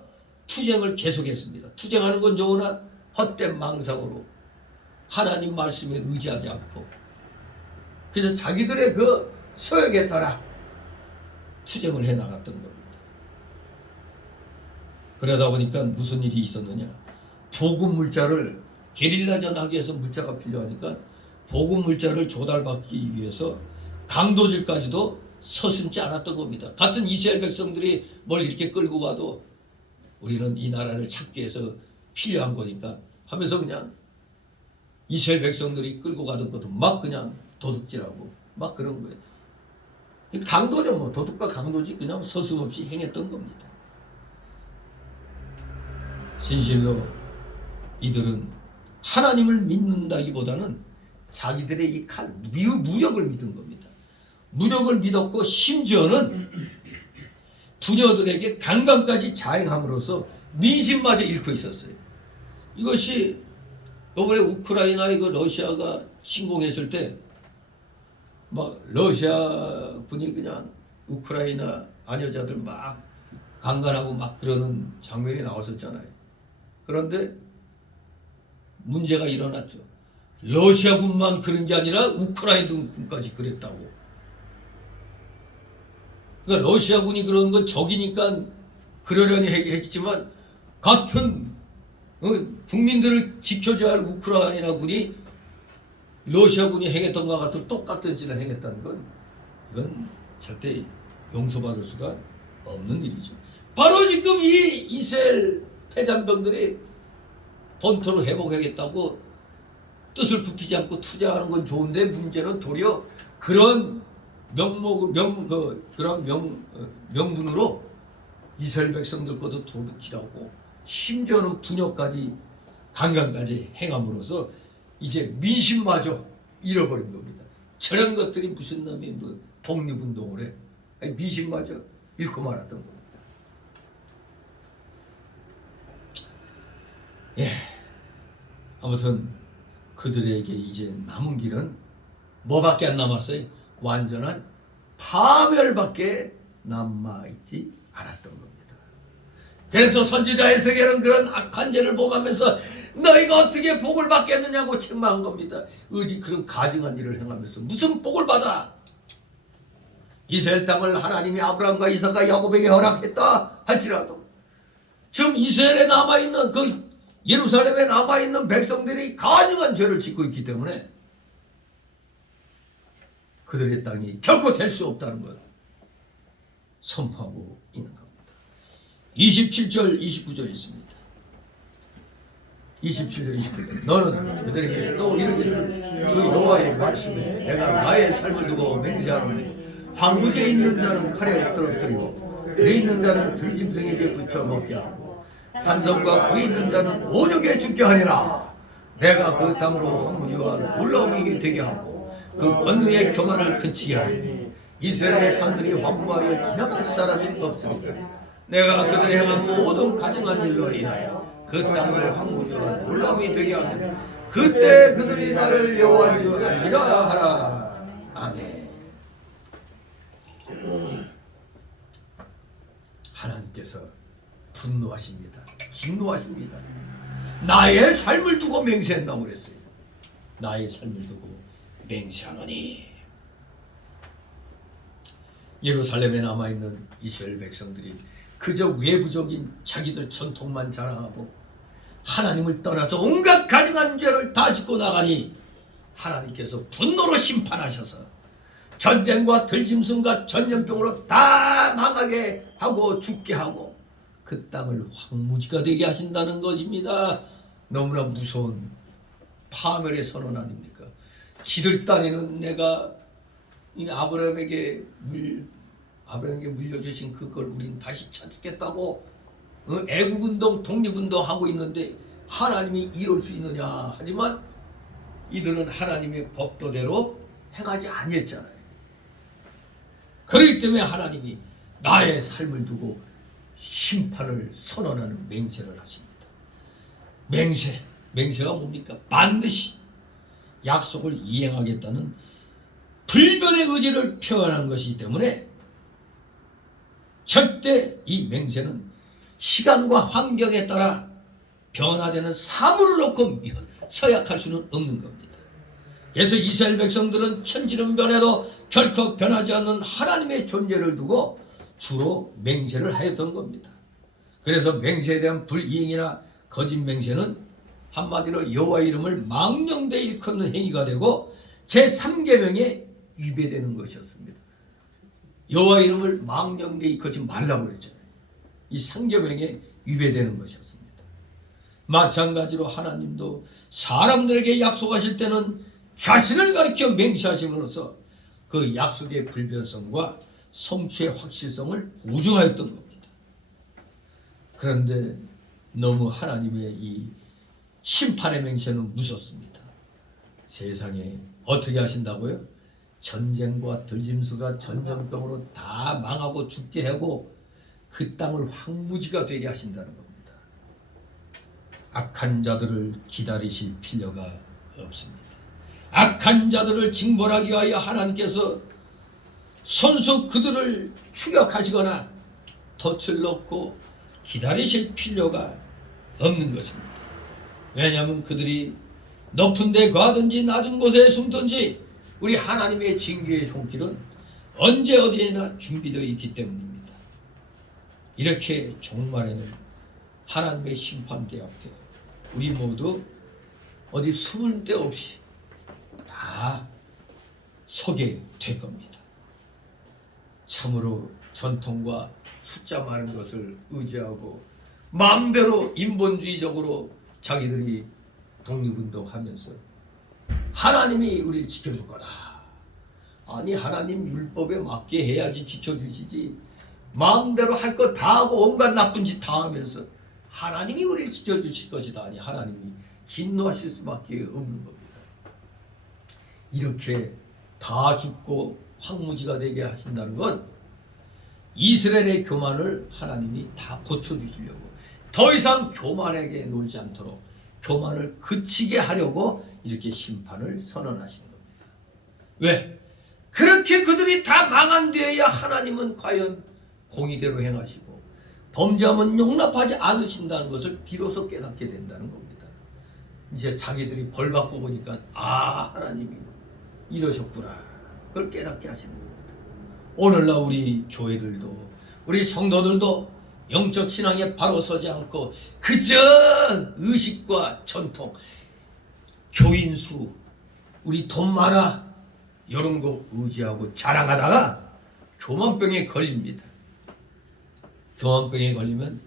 투쟁을 계속했습니다. 투쟁하는 건 좋으나 헛된 망상으로 하나님 말씀에 의지하지 않고 그래서 자기들의 그 소욕에 따라 투쟁을 해나갔던 겁니다. 그러다 보니까 무슨 일이 있었느냐, 복음 물자를 게릴라전 하기 위해서 물자가 필요하니까 복음 물자를 조달받기 위해서 강도질까지도 서슴지 않았던 겁니다. 같은 이스라엘 백성들이 뭘 이렇게 끌고 가도 우리는 이 나라를 찾기 위해서 필요한 거니까 하면서 그냥 이스라엘 백성들이 끌고 가던 것도 막 그냥 도둑질하고 막 그런 거예요. 강도죠. 뭐 도둑과 강도지 그냥 서슴없이 행했던 겁니다. 진실로 이들은 하나님을 믿는다기보다는 자기들의 이 칼, 무력을 믿은 겁니다. 무력을 믿었고 심지어는 부녀들에게 강간까지 자행함으로써 민심마저 잃고 있었어요. 이것이 이번에 우크라이나 이거 러시아가 침공했을 때 막 러시아 군이 그냥 우크라이나 아녀자들 막 강간하고 막 그러는 장면이 나왔었잖아요. 그런데 문제가 일어났죠. 러시아군만 그런 게 아니라 우크라이나군까지 그랬다고. 그러니까 러시아군이 그런 건 적이니까 그러려니 했지만 같은 국민들을 지켜줘야 할 우크라이나군이 러시아군이 행했던 것 같은 똑같은 짓을 행했다는 건 이건 절대 용서받을 수가 없는 일이죠. 바로 지금 이 이스라엘 패잔병들이 본토를 회복하겠다고 뜻을 굽히지 않고 투쟁하는 건 좋은데 문제는 도리어 그런 명분으로 이스라엘 백성들 것도 도둑질하고 심지어는 부녀까지 강간까지 행함으로써 이제 민심마저 잃어버린 겁니다. 저런 것들이 무슨 놈이 뭐 독립운동을 해? 아니, 민심마저 잃고 말았던 겁니다. 예, 아무튼 그들에게 이제 남은 길은 뭐밖에 안 남았어요? 완전한 파멸밖에 남아있지 않았던 겁니다. 그래서 선지자 에스겔은 그런 악한 죄를 범하면서 너희가 어떻게 복을 받겠느냐고 책망한 겁니다. 어디 그런 가증한 일을 행하면서 무슨 복을 받아? 이스라엘 땅을 하나님이 아브라함과 이삭과 야곱에게 허락했다 할지라도 지금 이스라엘에 남아있는 그 예루살렘에 남아있는 백성들이 가증한 죄를 짓고 있기 때문에 그들의 땅이 결코 될 수 없다는 것 선포하고 있는 겁니다. 27절 29절 있습니다. 27절 29절 너는 그들에게 또 이르기를 주 여호와의 말씀에 내가 나의 삶을 두고 맹세하노니 황무지에 있는 자는 칼에 엎드러뜨리고 들에 있는 자는 들짐승에게 붙여 먹게 하고 산성과 굴에 있는 자는 온역에 죽게 하리라. 내가 그 땅으로 황무지와 놀라움이 되게 하고 그 권능의 교만을 그치게 하리니 이스라엘의 산들이 황무하여 지나갈 사람이 없으리라. 내가 그들이 행한 모든 가증한 일로 인하여 그 땅을 황무지와 놀라움이 되게 하며 그때 그들이 나를 여호와인 줄 알리라 하라. 아멘. 하나님께서 분노하십니다. 진노하십니다. 나의 삶을 두고 맹세한다고 그랬어요. 나의 삶을 두고 맹세하노니. 예루살렘에 남아있는 이스라엘 백성들이 그저 외부적인 자기들 전통만 자랑하고 하나님을 떠나서 온갖 가증한 죄를 다 짓고 나가니 하나님께서 분노로 심판하셔서 전쟁과 들짐승과 전염병으로 다 망하게 하고 죽게 하고 그 땅을 황무지가 되게 하신다는 것입니다. 너무나 무서운 파멸의 선언 아닙니까? 지들 땅에는 내가 이 아브라함에게 물려주신 그걸 우리는 다시 찾겠다고 애국운동 독립운동 하고 있는데 하나님이 이룰 수 있느냐 하지만 이들은 하나님의 법도대로 행하지 아니했잖아요. 그렇기 때문에 하나님이 나의 삶을 두고 심판을 선언하는 맹세를 하십니다. 맹세가 뭡니까? 반드시 약속을 이행하겠다는 불변의 의지를 표현한 것이기 때문에 절대 이 맹세는 시간과 환경에 따라 변화되는 사물을 놓고 서약할 수는 없는 겁니다. 그래서 이스라엘 백성들은 천지는 변해도 결코 변하지 않는 하나님의 존재를 두고 주로 맹세를 하였던 겁니다. 그래서 맹세에 대한 불이행이나 거짓 맹세는 한마디로 여호와의 이름을 망령되이 일컫는 행위가 되고 제3계명에 위배되는 것이었습니다. 여호와의 이름을 망령되이 일컫지 말라고 그랬잖아요. 이 3계명에 위배되는 것이었습니다. 마찬가지로 하나님도 사람들에게 약속하실 때는 자신을 가리켜 맹세하심으로써 그 약속의 불변성과 성취의 확실성을 보증하였던 겁니다. 그런데 너무 하나님의 이 심판의 맹세는 무섭습니다. 세상에 어떻게 하신다고요? 전쟁과 들짐승과 전염병으로 다 망하고 죽게 하고 그 땅을 황무지가 되게 하신다는 겁니다. 악한 자들을 기다리실 필요가 없습니다. 악한 자들을 징벌하기 위하여 하나님께서 손수 그들을 추격하시거나 덫을 놓고 기다리실 필요가 없는 것입니다. 왜냐하면 그들이 높은 데 가든지 낮은 곳에 숨든지 우리 하나님의 징계의 손길은 언제 어디에나 준비되어 있기 때문입니다. 이렇게 종말에는 하나님의 심판대 앞에 우리 모두 어디 숨을 데 없이 다 서게 될 겁니다. 참으로 전통과 숫자 많은 것을 의지하고 마음대로 인본주의적으로 자기들이 독립운동하면서 하나님이 우리를 지켜줄 거다. 아니 하나님 율법에 맞게 해야지 지켜주시지 마음대로 할 것 다 하고 온갖 나쁜 짓 다 하면서 하나님이 우리를 지켜주실 것이다. 아니 하나님이 진노하실 수밖에 없는 겁니다. 이렇게 다 죽고 황무지가 되게 하신다는 건 이스라엘의 교만을 하나님이 다 고쳐주시려고 더 이상 교만에게 놀지 않도록 교만을 그치게 하려고 이렇게 심판을 선언하신 겁니다. 왜? 그렇게 그들이 다 망한 뒤에야 하나님은 과연 공의대로 행하시고 범죄하면 용납하지 않으신다는 것을 비로소 깨닫게 된다는 겁니다. 이제 자기들이 벌 받고 보니까 아 하나님이 이러셨구나 그걸 깨닫게 하시는 겁니다. 오늘날 우리 교회들도 우리 성도들도 영적 신앙에 바로 서지 않고 그저 의식과 전통, 교인수, 우리 돈 많아 이런 거 의지하고 자랑하다가 교만병에 걸립니다. 교만병에 걸리면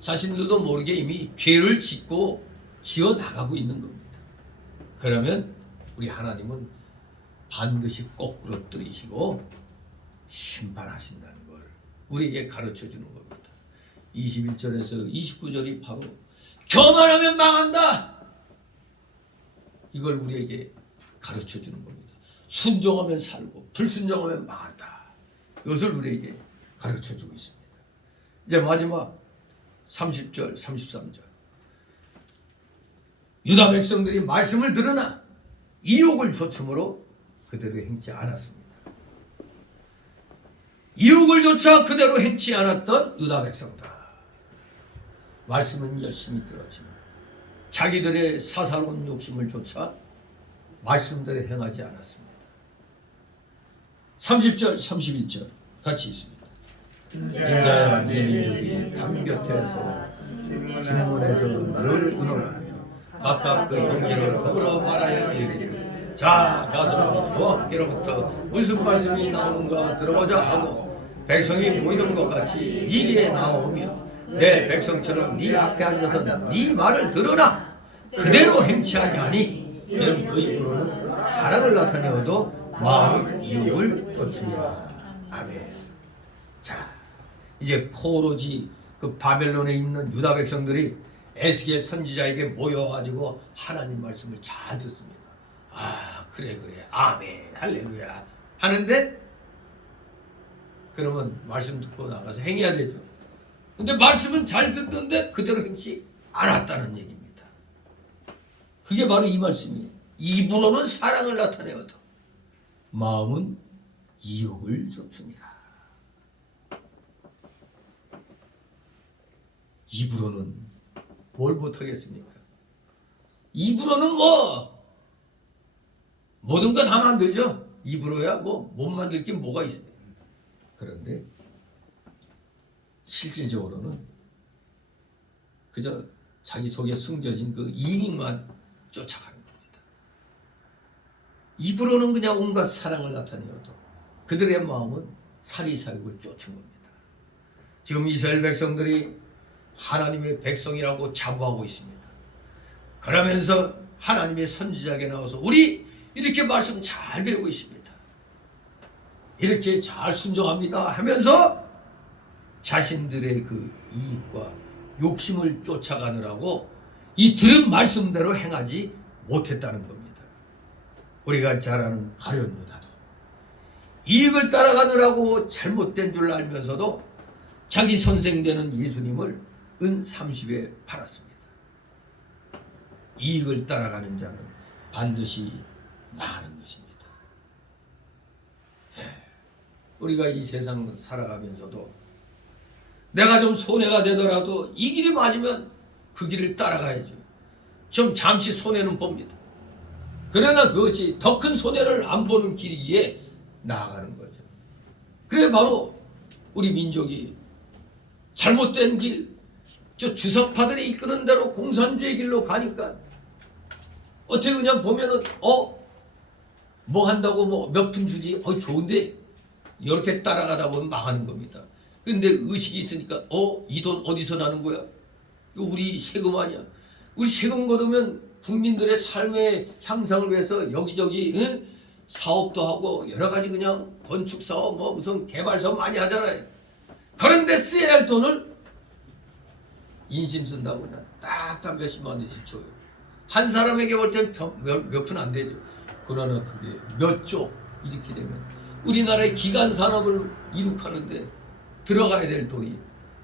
자신들도 모르게 이미 죄를 짓고 지어 나가고 있는 겁니다. 그러면 우리 하나님은 반드시 거꾸로 들이시고 심판하신다는 걸 우리에게 가르쳐 주는 겁니다. 21절에서 29절이 바로 교만하면 망한다. 이걸 우리에게 가르쳐 주는 겁니다. 순종하면 살고 불순종하면 망한다. 이것을 우리에게 가르쳐 주고 있습니다. 이제 마지막 30절, 33절. 유다 백성들이 말씀을 들으나 이욕을 조춤으로 그대로 행치 않았습니다. 이욕을 조차 그대로 행치 않았던 유다 백성들. 말씀은 열심히 들었지만 자기들의 사사로운 욕심을 조차 말씀대로 행하지 않았습니다. 30절, 31절 같이 있습니다. 인자야 네 민족이 담 곁에서 주문에서 늘 의논하며 각각 그 형제를 더불어 말하여 이르기를 자 가서 여호와께로부터 무슨 말씀이 나오는가 들어보자 하고 백성이 모이는 것 같이 네게 나오며 내 백성처럼 네 앞에 앉아서 네 말을 들으나 그대로 행치 아니하니 이런 의입으로는 사랑을 나타내어도 마음의 이욕을 쫓으리라. 아멘. 자, 이제 포로지 그 바벨론에 있는 유다 백성들이 에스겔 선지자에게 모여가지고 하나님 말씀을 잘 듣습니다. 아, 그래 아멘 할렐루야 하는데 그러면 말씀 듣고 나가서 행해야 되죠. 근데 말씀은 잘 듣는데 그대로 행치 않았다는 얘기입니다. 그게 바로 이 말씀이에요. 입으로는 사랑을 나타내어도 마음은 이욕을 쫓습니다. 입으로는 뭘 못하겠습니까? 입으로는 모든 거 다 만들죠. 입으로야 못 만들 게 뭐가 있어요. 그런데 실질적으로는 그저 자기 속에 숨겨진 그 이익만 쫓아가는 겁니다. 입으로는 그냥 온갖 사랑을 나타내어도 그들의 마음은 사리사욕을 쫓은 겁니다. 지금 이스라엘 백성들이 하나님의 백성이라고 자부하고 있습니다. 그러면서 하나님의 선지자에게 나와서 우리 이렇게 말씀 잘 배우고 있습니다. 이렇게 잘 순종합니다 하면서 자신들의 그 이익과 욕심을 쫓아가느라고 이 들은 말씀대로 행하지 못했다는 겁니다. 우리가 잘 아는 가룟 유다도 이익을 따라가느라고 잘못된 줄 알면서도 자기 선생되는 예수님을 은 30에 팔았습니다. 이익을 따라가는 자는 반드시 망하는 것입니다. 우리가 이 세상 살아가면서도 내가 좀 손해가 되더라도 이 길이 맞으면 그 길을 따라가야죠. 좀 잠시 손해는 봅니다. 그러나 그것이 더 큰 손해를 안 보는 길이기에 나아가는 거죠. 그래 바로 우리 민족이 잘못된 길, 저 주석파들이 이끄는 대로 공산주의 길로 가니까 어떻게 그냥 보면은 뭐 한다고 몇 푼 주지 좋은데 이렇게 따라가다 보면 망하는 겁니다. 근데 의식이 있으니까 이 돈 어디서 나는 거야? 이거 우리 세금 아니야? 우리 세금 걷으면 국민들의 삶의 향상을 위해서 여기저기 사업도 하고 여러 가지 그냥 건축 사업 무슨 개발 사업 많이 하잖아요. 그런데 써야 할 돈을 인심 쓴다고 그냥 딱딱 몇십만 원씩 줘요. 한 사람에게 볼 땐 몇 푼 안 되죠. 그러나 그게 몇 조 이렇게 되면 우리나라의 기간 산업을 이룩하는데 들어가야 될 돈이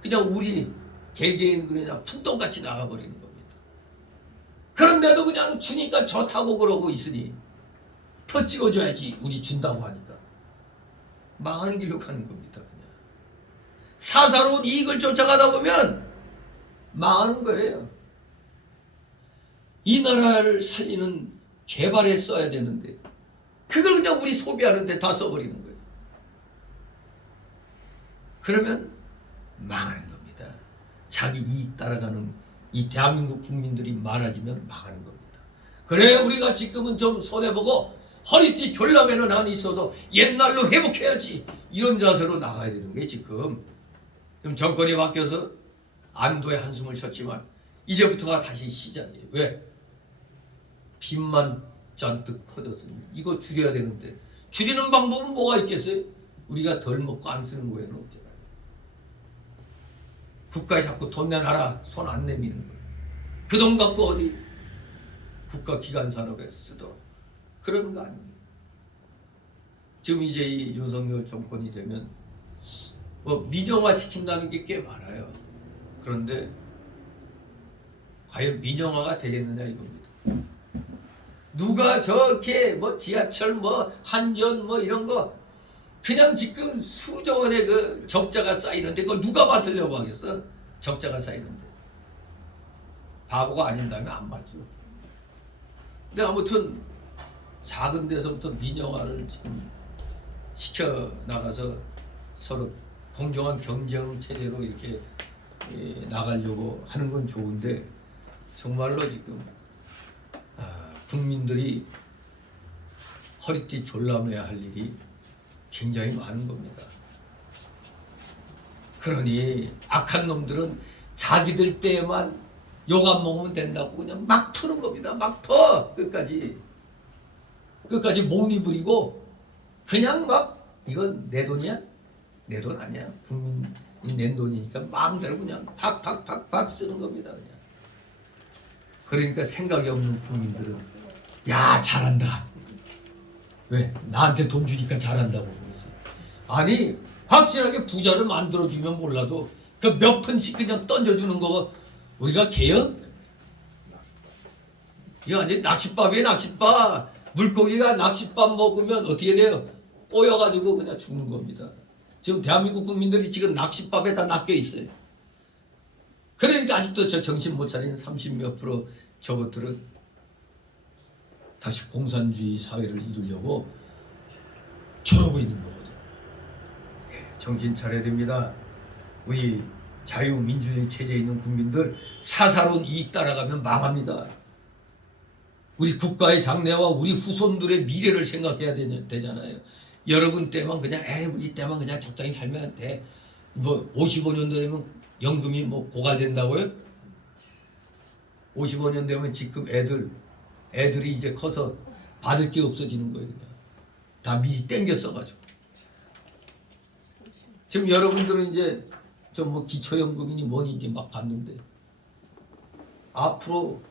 그냥 우리 개개인 그냥 푼돈같이 나가버리는 겁니다. 그런데도 그냥 주니까 좋다고 그러고 있으니 표 찍어줘야지 우리 준다고 하니까 망하는 길로 가는 겁니다. 그냥 사사로운 이익을 쫓아가다 보면 망하는 거예요. 이 나라를 살리는 개발에 써야 되는데 그걸 그냥 우리 소비하는데 다 써버리는 거예요. 그러면 망하는 겁니다. 자기 이익 따라가는 이 대한민국 국민들이 많아지면 망하는 겁니다. 그래 우리가 지금은 좀 손해보고 허리띠 졸라매는 안 있어도 옛날로 회복해야지 이런 자세로 나가야 되는 게 지금 정권이 바뀌어서 안도의 한숨을 쉬었지만 이제부터가 다시 시작이에요. 왜? 빚만 잔뜩 커졌으니 이거 줄여야 되는데 줄이는 방법은 뭐가 있겠어요? 우리가 덜 먹고 안 쓰는 거에는 없잖아요. 국가에 자꾸 돈 내놔라 손 안 내미는 거예요. 그 돈 갖고 어디 국가 기관 산업에 쓰도록 그러는 거 아닙니까? 지금 이제 이 윤석열 정권이 되면 뭐 민영화 시킨다는 게 꽤 많아요. 그런데 과연 민영화가 되겠느냐 이겁니다. 누가 저렇게 뭐 지하철 뭐 한전 뭐 이런 거 그냥 지금 수조 원의 그 적자가 쌓이는데 그걸 누가 받으려고 하겠어? 적자가 쌓이는데 바보가 아닌다면 안 받죠. 근데 아무튼 작은 데서부터 민영화를 지금 시켜 나가서 서로 공정한 경쟁 체제로 이렇게 나가려고 하는 건 좋은데 정말로 지금 국민들이 허리띠 졸라매야 할 일이 굉장히 많은 겁니다. 그러니 악한 놈들은 자기들 때에만 욕 안 먹으면 된다고 그냥 막 터는 겁니다. 막 터! 끝까지 몸이 부리고 그냥 막 이건 내 돈이야? 내 돈 아니야? 국민이 낸 돈이니까 마음대로 그냥 팍팍팍팍 쓰는 겁니다. 그냥. 그러니까 생각이 없는 국민들은 야 잘한다. 왜? 나한테 돈 주니까 잘한다고 그러지. 아니 확실하게 부자를 만들어주면 몰라도 그 몇 푼씩 그냥 던져주는 거 우리가 개혁? 이거 완전 낚싯밥이에요. 낚싯밥. 물고기가 낚싯밥 먹으면 어떻게 돼요? 꼬여가지고 그냥 죽는 겁니다. 지금 대한민국 국민들이 지금 낚싯밥에 다 낚여 있어요. 그러니까 아직도 저 정신 못 차리는 30몇 프로 저것들은 다시 공산주의 사회를 이루려고 저러고 있는 거거든요. 정신 차려야 됩니다. 우리 자유민주주의 체제에 있는 국민들 사사로운 이익 따라가면 망합니다. 우리 국가의 장래와 우리 후손들의 미래를 생각해야 되잖아요. 여러분 때만 그냥 우리 때만 그냥 적당히 살면 돼. 뭐 55년 되면 연금이 뭐 고갈된다고요? 55년 되면 지금 애들이 이제 커서 받을 게 없어지는 거예요. 그냥. 다 미리 땡겨 써가지고. 지금 여러분들은 이제 좀 뭐 기초연금이니 뭐니 막 받는데 앞으로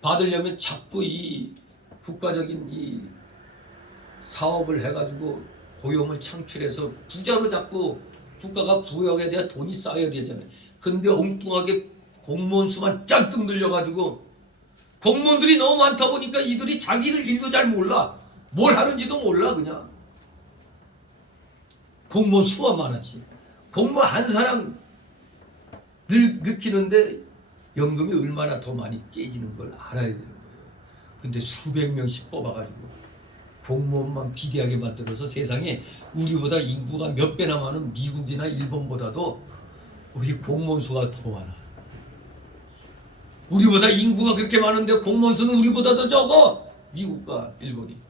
받으려면 자꾸 이 국가적인 이 사업을 해가지고 고용을 창출해서 부자로 자꾸 국가가 부역에 대한 돈이 쌓여야 되잖아요. 근데 엉뚱하게 공무원 수만 짱뜩 늘려가지고 공무원들이 너무 많다 보니까 이들이 자기들 일도 잘 몰라. 뭘 하는지도 몰라 그냥. 공무원 수가 많았지. 공무원 한 사람 느끼는데 연금이 얼마나 더 많이 깨지는 걸 알아야 되는 거예요. 근데 수백 명씩 뽑아가지고 공무원만 비대하게 만들어서 세상에 우리보다 인구가 몇 배나 많은 미국이나 일본보다도 우리 공무원 수가 더 많아. 우리보다 인구가 그렇게 많은데 공무원 수는 우리보다 더 적어. 미국과 일본이.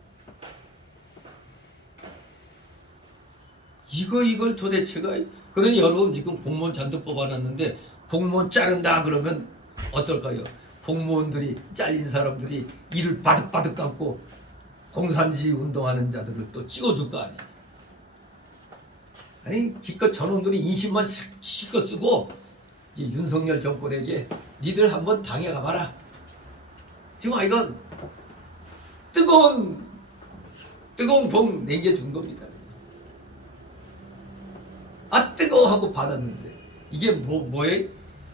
이걸 도대체가 그러니 여러분 지금 공무원 잔뜩 뽑아놨는데 공무원 자른다 그러면 어떨까요? 공무원들이 잘린 사람들이 이를 바득바득 감고 공산주의 운동하는 자들을 또 찍어줄 거 아니야. 아니 기껏 저놈들이 인심만 실컷 쓰고 윤석열 정권에게 니들 한번 당해가봐라. 지금 이건 뜨거운 봉 남겨준 겁니다. 뜨거워 하고 받았는데 이게 뭐에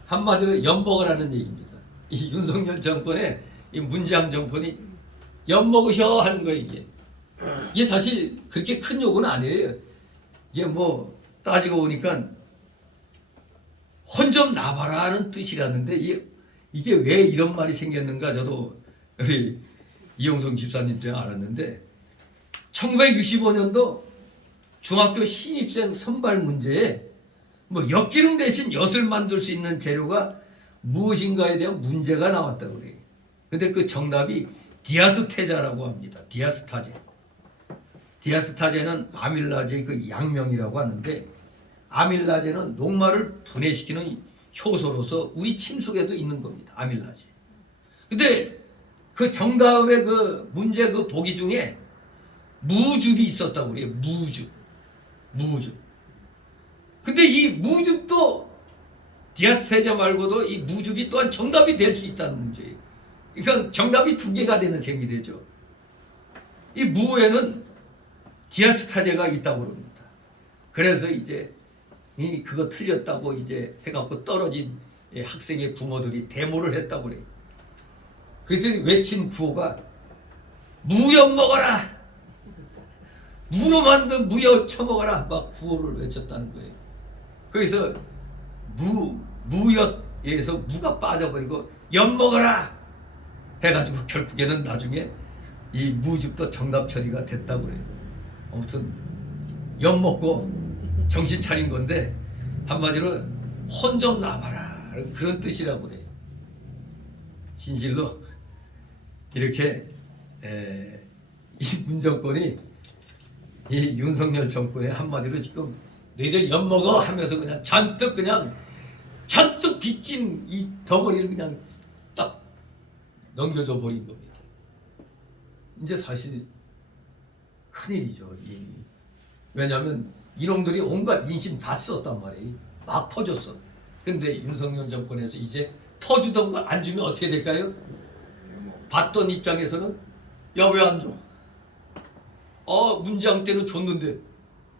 한마디로 엿먹으라는 얘기입니다. 이 윤석열 정권에 이 문재인 정권이 엿먹으셔 하는 거예요. 이게 사실 그렇게 큰 욕은 아니에요. 이게 뭐 따지고 보니까 혼 좀 나봐라는 뜻이라는데 이게 왜 이런 말이 생겼는가 저도 우리 이용성 집사님 때문에 알았는데 1965년도 중학교 신입생 선발 문제에 뭐 엿기름 대신 엿을 만들 수 있는 재료가 무엇인가에 대한 문제가 나왔다고 그래요. 근데 그 정답이 디아스테자라고 합니다. 디아스타제. 디아스타제는 아밀라제의 그 양명이라고 하는데, 아밀라제는 녹말을 분해시키는 효소로서 우리 침 속에도 있는 겁니다. 아밀라제. 근데 그 정답의 그 문제 그 보기 중에 무죽이 있었다고 그래요. 무죽. 근데 이 무죽도 디아스테자 말고도 이 무죽이 또한 정답이 될 수 있다는 문제예요. 그러니까 정답이 두 개가 되는 셈이 되죠. 이 무에는 디아스타제가 있다고 그럽니다. 그래서 이제 그거 틀렸다고 이제 해갖고 떨어진 학생의 부모들이 데모를 했다고 그래요. 그래서 외친 구호가 무엿 먹어라! 무로 만든 무엿 쳐먹어라! 막 구호를 외쳤다는 거예요. 그래서 무엿에서 무가 빠져버리고 엿 먹어라! 해가지고 결국에는 나중에 이 무죽도 정답 처리가 됐다고 그래요. 아무튼 엿 먹고 정신 차린 건데 한마디로 혼 좀 나봐라 그런 뜻이라고 그래요. 진실로 이렇게 이 문정권이 이 윤석열 정권의 한마디로 지금 너희들 엿 먹어 하면서 그냥 잔뜩 빚진 이 덩어리를 그냥 딱 넘겨줘 버린 겁니다. 이제 사실 큰일이죠. 왜냐하면 이놈들이 온갖 인심 다 썼단 말이에요. 막 퍼줬어. 근데 윤석열 정권에서 이제 퍼주던 걸 안 주면 어떻게 될까요? 받던 입장에서는 야 왜 안 줘? 문재인 때는 줬는데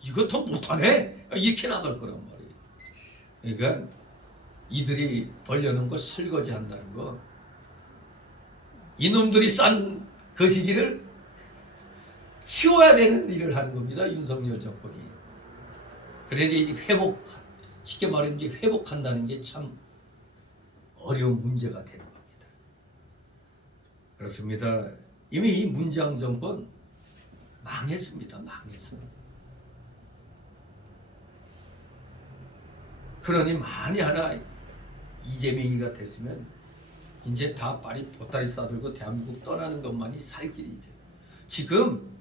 이거 더 못하네? 이렇게 나갈 거란 말이에요. 그러니까 이들이 벌려놓은 걸 설거지 한다는 거, 이놈들이 싼 거시기를 치워야 되는 일을 하는 겁니다. 윤석열 정권이. 그래야 쉽게 말하면 이제 회복한다는 게 참 어려운 문제가 되는 겁니다. 그렇습니다. 이미 이 문재인 정권 망했습니다. 망했어. 그러니 만이 하나 이재명이가 됐으면 이제 다 빨리 보따리 싸들고 대한민국 떠나는 것만이 살 길이죠. 지금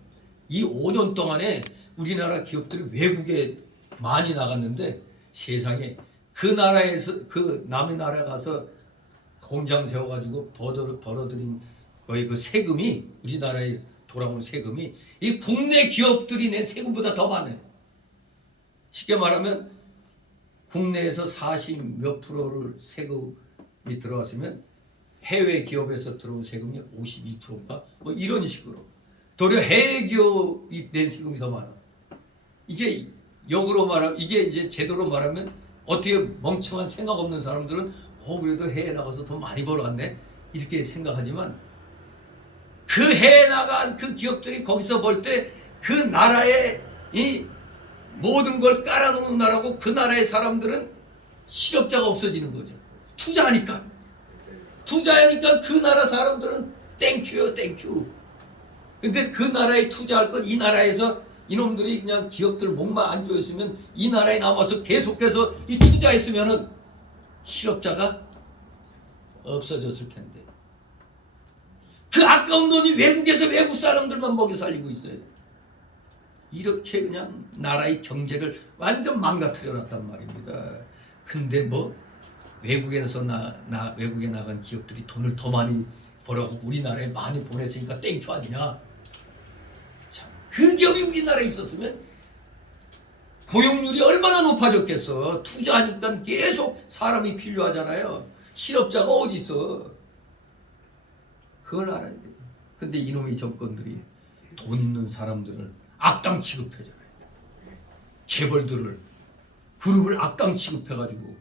이 5년 동안에 우리나라 기업들이 외국에 많이 나갔는데 세상에 그 나라에서 그 남의 나라 가서 공장 세워가지고 벌어들인 거의 그 세금이 우리나라에 돌아오는 세금이 이 국내 기업들이 낸 세금보다 더 많아요. 쉽게 말하면 국내에서 40 몇 프로를 세금이 들어왔으면 해외 기업에서 들어온 세금이 52%인가 뭐 이런 식으로 도리어 해외 기업이 낸 세금이 더 많아. 이게 역으로 말하면 이게 이제 제도로 말하면 어떻게 멍청한 생각 없는 사람들은 그래도 해외 나가서 돈 많이 벌어왔네 이렇게 생각하지만 그 해외 나간 그 기업들이 거기서 벌 때 그 나라의 이 모든 걸 깔아놓는 나라고 그 나라의 사람들은 실업자가 없어지는 거죠. 투자하니까 그 나라 사람들은 땡큐요 땡큐. 근데 그 나라에 투자할 건 이 나라에서 이놈들이 그냥 기업들 목만 안 조였으면 이 나라에 남아서 계속해서 이 투자했으면은 실업자가 없어졌을 텐데 그 아까운 돈이 외국에서 외국 사람들만 먹여 살리고 있어요. 이렇게 그냥 나라의 경제를 완전 망가뜨려 놨단 말입니다. 근데 뭐 외국에서 외국에 나간 기업들이 돈을 더 많이 벌어고 우리나라에 많이 보냈으니까 땡큐 아니냐. 참, 그 기업이 우리나라에 있었으면 고용률이 얼마나 높아졌겠어. 투자하니까 계속 사람이 필요하잖아요. 실업자가 어디 있어. 그걸 알아야 돼. 근데 이놈의 정권들이 돈 있는 사람들을 악당 취급해잖아요. 재벌들을 그룹을 악당 취급해가지고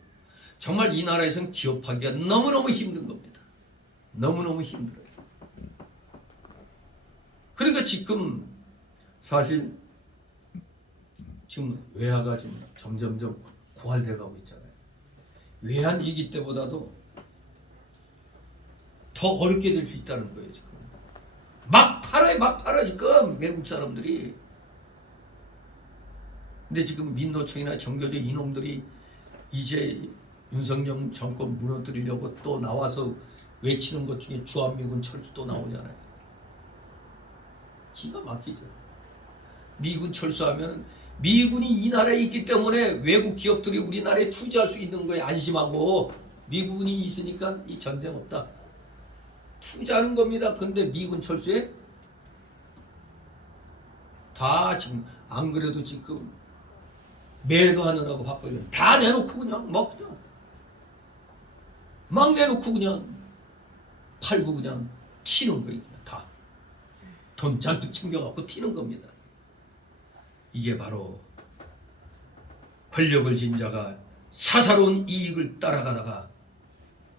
정말 이 나라에서는 기업하기가 너무너무 힘든 겁니다. 너무너무 힘들어요. 그러니까 지금 사실 지금 외화가 지금 점점점 고갈돼 가고 있잖아요. 외환 위기 때보다도 더 어렵게 될 수 있다는 거예요. 지금 막 팔아요 지금 외국 사람들이. 근데 지금 민노총이나 정교조 이놈들이 이제 윤석열 정권 무너뜨리려고 또 나와서 외치는 것 중에 주한미군 철수도 나오잖아요. 기가 막히죠. 미군 철수하면 미군이 이 나라에 있기 때문에 외국 기업들이 우리나라에 투자할 수 있는 거에 안심하고 미군이 있으니까 이 전쟁 없다. 투자하는 겁니다. 근데 미군 철수에 다 지금 안 그래도 지금 매도하느라고 바빠요. 다 내놓고 그냥 막 내놓고 그냥 팔고 그냥 튀는 거예요. 다 돈 잔뜩 챙겨갖고 튀는 겁니다. 이게 바로 권력을 쥔 자가 사사로운 이익을 따라가다가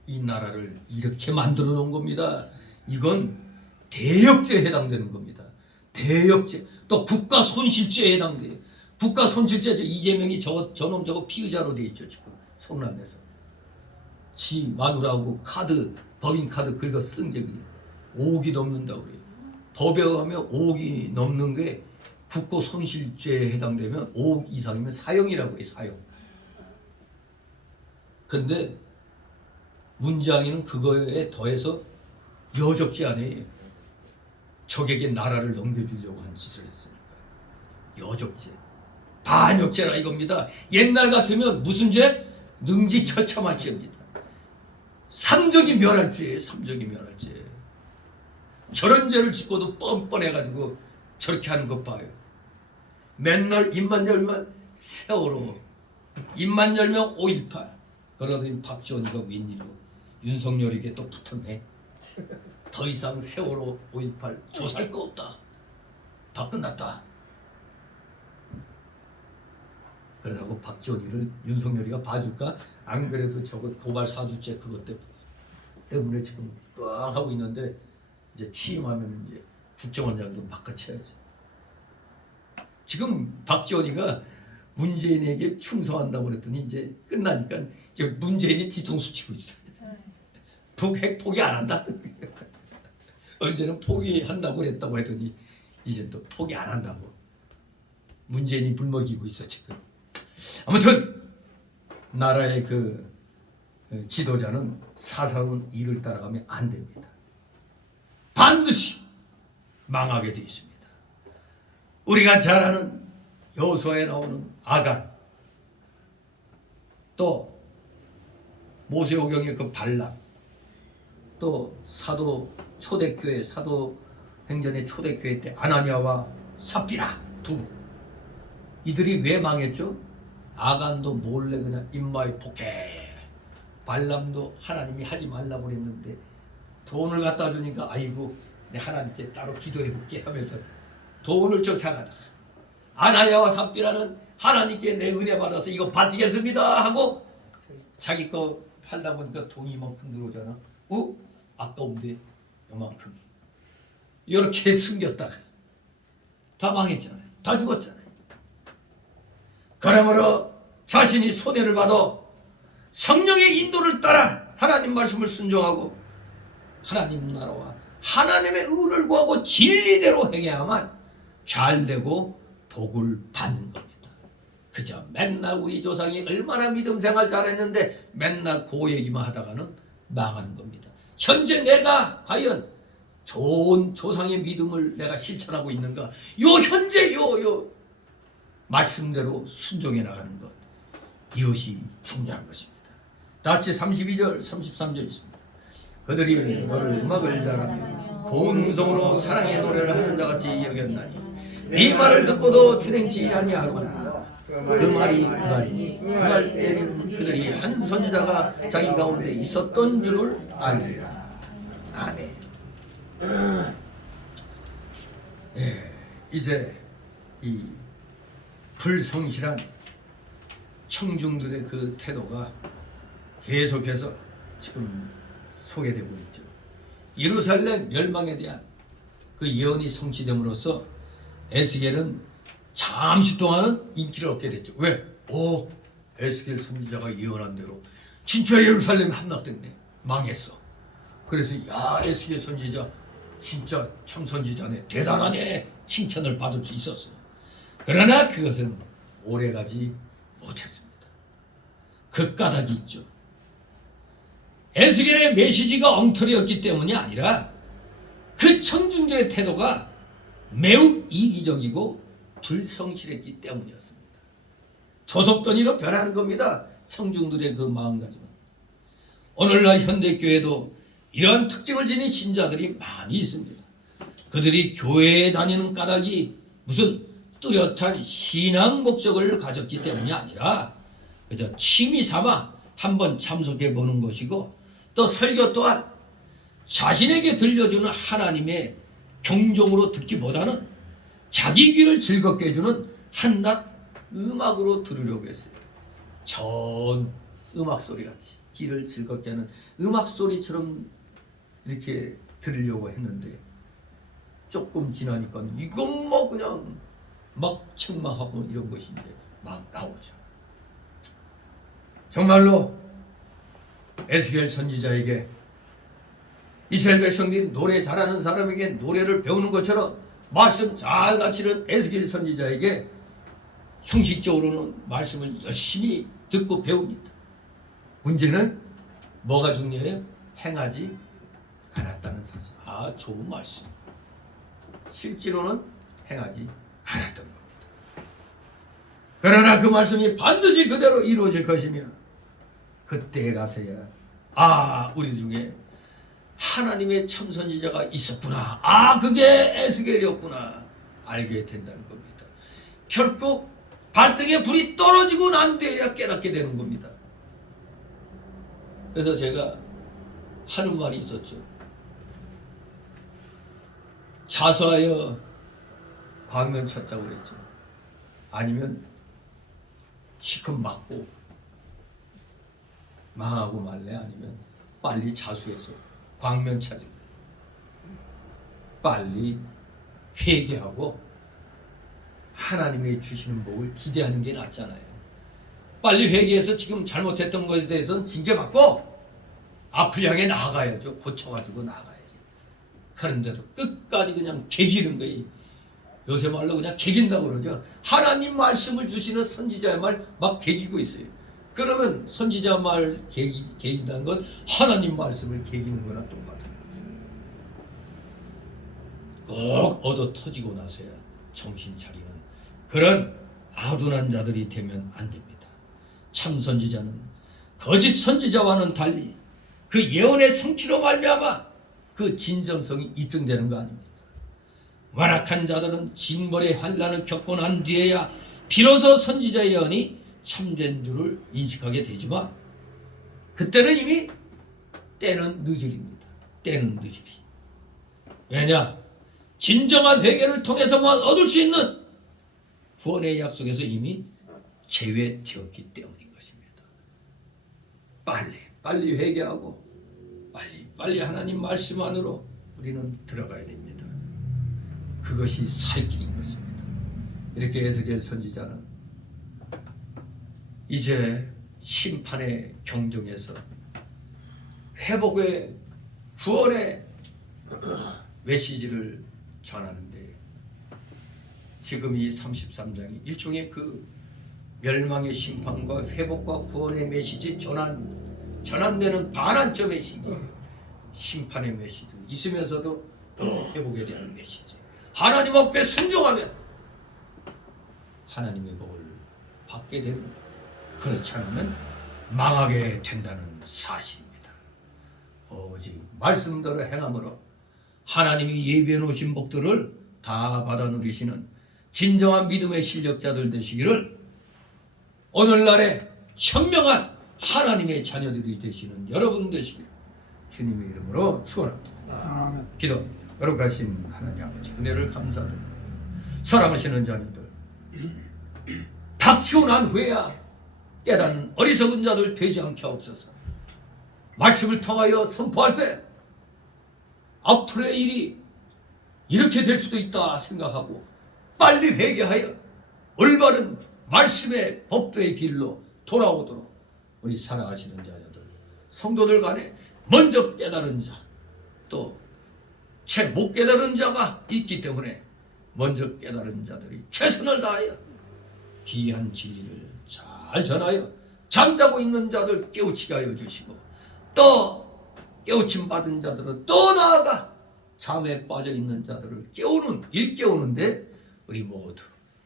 이 나라를 이렇게 만들어 놓은 겁니다. 이건 대역죄에 해당되는 겁니다. 대역죄. 또 국가 손실죄에 해당돼요. 국가 손실죄죠. 이재명이 저놈 저거 피의자로 돼 있죠. 지금 성남에서. 지 마누라하고 법인카드 긁어 쓴 게 5억이 넘는다고 그래요. 법에 의하면 5억이 넘는 게 국고 손실죄에 해당되면 5억 이상이면 사형이라고 해요. 사형. 근데 문장이는 그거에 더해서 여적죄 아니에요. 적에게 나라를 넘겨주려고 한 짓을 했으니까. 여적죄. 반역죄라 이겁니다. 옛날 같으면 무슨 죄? 능지처참할죄입니다. 삼적이 멸할죄예요. 삼적이 멸할죄. 저런 죄를 짓고도 뻔뻔해가지고 저렇게 하는 것 봐요. 맨날 입만 열면 세월호, 입만 열면 5.18. 그러더니 박지원이가 웬일로 윤석열에게 또 붙었네. 더 이상 세월호 5.18 조사할 거 없다. 다 끝났다. 그러다고 박지원이를 윤석열이가 봐줄까? 안 그래도 저거 고발 사주죄 그것 때문에 지금 꽉 하고 있는데 이제 취임하면 이제 국정원장도 바꿔쳐야지. 지금 박지원이가 문재인에게 충성한다고 그랬더니 이제 끝나니까 이제 문재인이 뒤통수 치고 있어. 핵 포기 안 한다. 언제는 포기한다고 그랬다고 했더니 이제 또 포기 안 한다고. 문재인이 물먹이고 있어 지금. 아무튼 나라의 그 지도자는 사사로운 일을 따라가면 안 됩니다. 반드시 망하게 되어 있습니다. 우리가 잘 아는 여호수아에 나오는 아간, 또 모세오경의 그 발람, 또 사도 초대교회 사도행전의 초대교회 때 아나니아와 삽비라 두 분. 이들이 왜 망했죠? 아간도 몰래 그냥 입마에 폭해. 발람도 하나님이 하지 말라고 그랬는데 돈을 갖다 주니까 아이고 내 하나님께 따로 기도해 볼게 하면서 돈을 쫓아가다. 아나니아와 삽비라는 하나님께 내 은혜 받아서 이거 바치겠습니다 하고 자기 거 팔다 보니까 돈이 이만큼 들어오잖아. 아까운데 요만큼. 이렇게 숨겼다가 다 망했잖아요. 다 죽었잖아요. 그러므로 자신이 손해를 받아 성령의 인도를 따라 하나님 말씀을 순종하고 하나님 나라와 하나님의 의를 구하고 진리대로 행해야만 잘되고 복을 받는 겁니다. 그저 맨날 우리 조상이 얼마나 믿음 생활 잘했는데 맨날 그 얘기만 하다가는 망하는 겁니다. 현재 내가 과연 좋은 조상의 믿음을 내가 실천하고 있는가? 현재 말씀대로 순종해 나가는 것, 이것이 중요한 것입니다. 다시 32절 33절 있습니다. 그들이 너를 음악을 잘하며 본성으로 사랑의 노래를 하는 자같이 여겼나니 네 말을 듣고도 준행치 아니하거나 그 말이 그날이니 그날 때는 그들이 한 선지자가 자기 가운데 있었던 줄을 알리라. 아멘. 이제 이 불성실한 청중들의 그 태도가 계속해서 지금 소개되고 있죠. 예루살렘 멸망에 대한 그 예언이 성취됨으로써 에스겔은 잠시 동안은 인기를 얻게 됐죠. 왜? 에스겔 선지자가 예언한 대로 진짜 예루살렘이 함락됐네. 망했어. 그래서 에스겔 선지자 진짜 참 선지자네. 대단하네. 칭찬을 받을 수 있었어요. 그러나 그것은 오래가지 못했습니다. 그 까닭이 있죠. 에스겔의 메시지가 엉터리였기 때문이 아니라 그 청중들의 태도가 매우 이기적이고 불성실했기 때문이었습니다. 조속변이로 변하는 겁니다. 청중들의 그 마음가짐은. 오늘날 현대교회도 이러한 특징을 지닌 신자들이 많이 있습니다. 그들이 교회에 다니는 까닭이 무슨 뚜렷한 신앙 목적을 가졌기 때문이 아니라 그저 취미 삼아 한번 참석해 보는 것이고, 또 설교 또한 자신에게 들려주는 하나님의 경종으로 듣기보다는 자기 귀를 즐겁게 해주는 한낱 음악으로 들으려고 했어요. 전 음악 소리 같이 귀를 즐겁게 하는 음악 소리처럼 이렇게 들으려고 했는데, 조금 지나니까 이건 뭐 그냥 막 책망하고 이런 것이 이제 막 나오죠. 정말로 에스겔 선지자에게 이스라엘 백성들이 노래 잘하는 사람에게 노래를 배우는 것처럼 말씀 잘 가르치는 에스겔 선지자에게 형식적으로는 말씀을 열심히 듣고 배웁니다. 문제는 뭐가 중요해요? 행하지 않았다는 사실. 아, 좋은 말씀. 실제로는 행하지 않았던 겁니다. 그러나 그 말씀이 반드시 그대로 이루어질 것이며, 그때에 가서야 우리 중에 하나님의 참선지자가 있었구나, 그게 에스겔이었구나 알게 된다는 겁니다. 결국 발등에 불이 떨어지고 난 뒤에야 깨닫게 되는 겁니다. 그래서 제가 하는 말이 있었죠. 자수하여 광면 찾자고 그랬죠. 아니면 시컷 맞고 망하고 말래, 아니면 빨리 자수해서 광면 찾으고 빨리 회개하고 하나님이 주시는 복을 기대하는 게 낫잖아요. 빨리 회개해서 지금 잘못했던 것에 대해서는 징계받고 앞을 향해 나아가야죠. 고쳐가지고 나아가야지. 그런데도 끝까지 그냥 개기는 거예요. 요새 말로 그냥 개긴다고 그러죠. 하나님 말씀을 주시는 선지자의 말 막 개기고 있어요. 그러면 선지자 말 개긴다는 건 하나님 말씀을 개기는 거나 똑같은 거죠. 꼭 얻어 터지고 나서야 정신 차리는 그런 아둔한 자들이 되면 안 됩니다. 참 선지자는 거짓 선지자와는 달리 그 예언의 성취로 말미암아 그 진정성이 입증되는 거 아닙니까? 완악한 자들은 징벌의 환난을 겪고 난 뒤에야 비로소 선지자의 예언이 참된 줄을 인식하게 되지만, 그때는 이미 때는 늦으립니다. 때는 늦으리. 왜냐? 진정한 회개를 통해서만 얻을 수 있는 구원의 약속에서 이미 제외되었기 때문인 것입니다. 빨리 회개하고 빨리 하나님 말씀 안으로 우리는 들어가야 됩니다. 그것이 살 길인 것입니다. 이렇게 에스겔 선지자는 이제 심판의 경종에서 회복의 구원의 메시지를 전하는데, 지금 이 33장이 일종의 그 멸망의 심판과 회복과 구원의 메시지 전환되는 반환점의 시기예요. 심판의 메시지 있으면서도 또 회복에 대한 메시지. 하나님 앞에 순종하면 하나님의 복을 받게 되는, 그렇지 않으면 망하게 된다는 사실입니다. 오직 말씀대로 행함으로 하나님이 예비해 놓으신 복들을 다 받아 누리시는 진정한 믿음의 실력자들 되시기를 오늘날의 현명한 하나님의 자녀들이 되시는 여러분 되시길 주님의 이름으로 축원합니다. 기도. 거룩하신 하나님 아버지, 은혜를 감사드립니다. 사랑하시는 자녀들, 닥치고 난 후에야 깨닫는 어리석은 자들 되지 않게 하옵소서. 말씀을 통하여 선포할 때 앞으로의 일이 이렇게 될 수도 있다 생각하고 빨리 회개하여 올바른 말씀의 법도의 길로 돌아오도록 우리 사랑하시는 자녀들, 성도들 간에 먼저 깨달은 자, 또 채 못 깨달은 자가 있기 때문에 먼저 깨달은 자들이 최선을 다하여 귀한 진리를 잘 전하여 잠자고 있는 자들 깨우치게 하여 주시고 또 깨우침 받은 자들은 또 나아가 잠에 빠져 있는 자들을 일깨우는데 우리 모두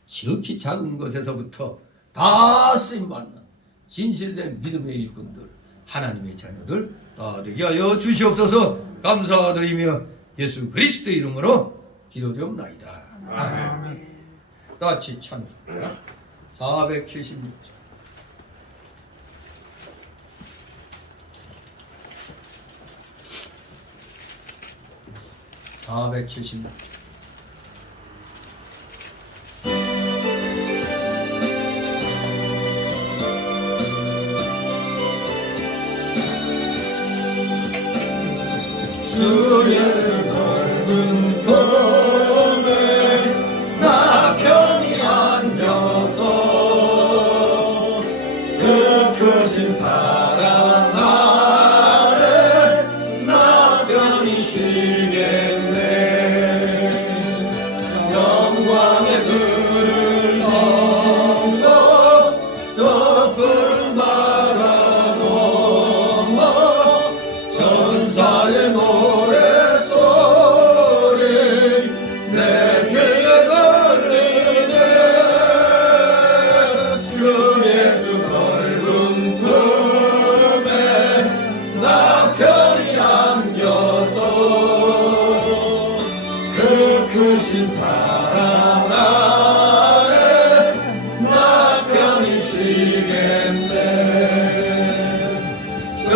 지극히 작은 것에서부터 다 쓰임받는 진실된 믿음의 일꾼들 하나님의 자녀들 다 되게 하여 주시옵소서. 감사드리며 예수 그리스도 이름으로 기도드옵나이다. 아멘. 다같이 찬송 476장. 주 예수 넓은 품에 나 편히 안겨서 그 크신 사랑 아래 나 편히 쉬겠네. 영광의 들을 넘고 저 푸른 바다 넘어 전사의 노래소리 내 귀에 들리네. 주 예수 넓은 품에 나 편히 안겨서 그 크신 사랑 아래 나 편히 쉬겠네. 주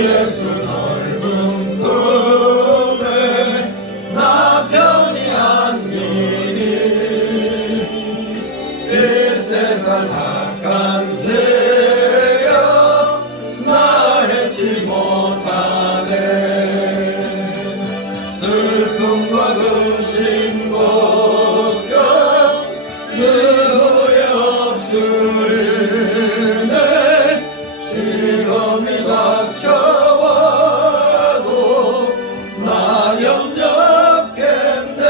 예수 넓은 품에 나 편히 안기니 이 세상 악한 세력 나 해치 못하네. 슬픔과 근심 걱정 그 후에 없으리네. 시험이 닥쳐와도 나 영접겠네.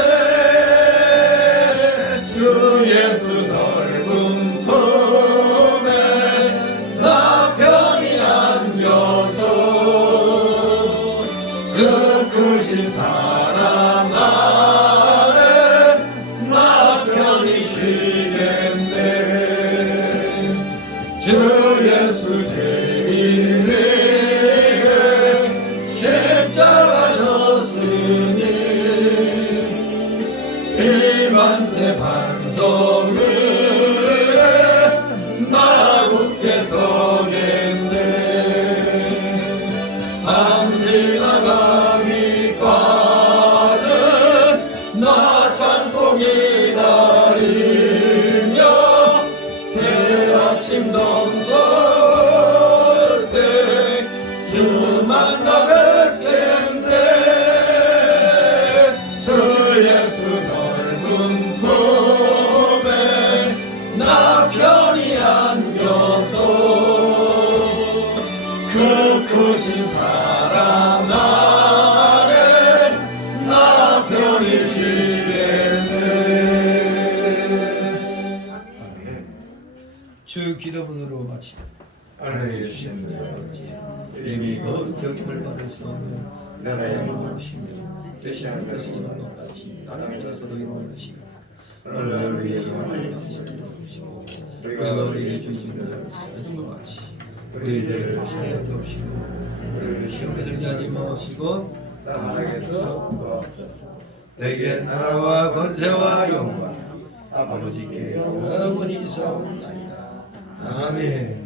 주 예수 넓은 품에 나 편히 안겨서 그 크신 사랑 아래 나 편히 쉬겠네. 주 예수 제일 위해 십자가 졌으니 이 만세 반석 위에 나 굳게 서겠네. 밤 지나가기까지 나 참고 기다리며 새 아침 덤돌 때 주 만나 뵙겠네. 주 예수 넓은 품에 나 편히 안겨서 그 크신 사랑 아래 나 편히 쉬겠네. 주 기도문으로 마치고 하나님의 주신 이름이 거룩히 여김을 받으시는 나라의 영광이시며 되시는 것이 이런 것 같이 나라에서도 이루어 주시고 오늘 위해 영원히 영생을 주시고 그리고 우리에게 주신 것과 같이 우리들을 사하여 주옵시고 우리를 시험에 들게 하지 마시고 나라에서 내게 나라와 권세와 영광 아버지께 영원히 있사옵나이다. 아멘.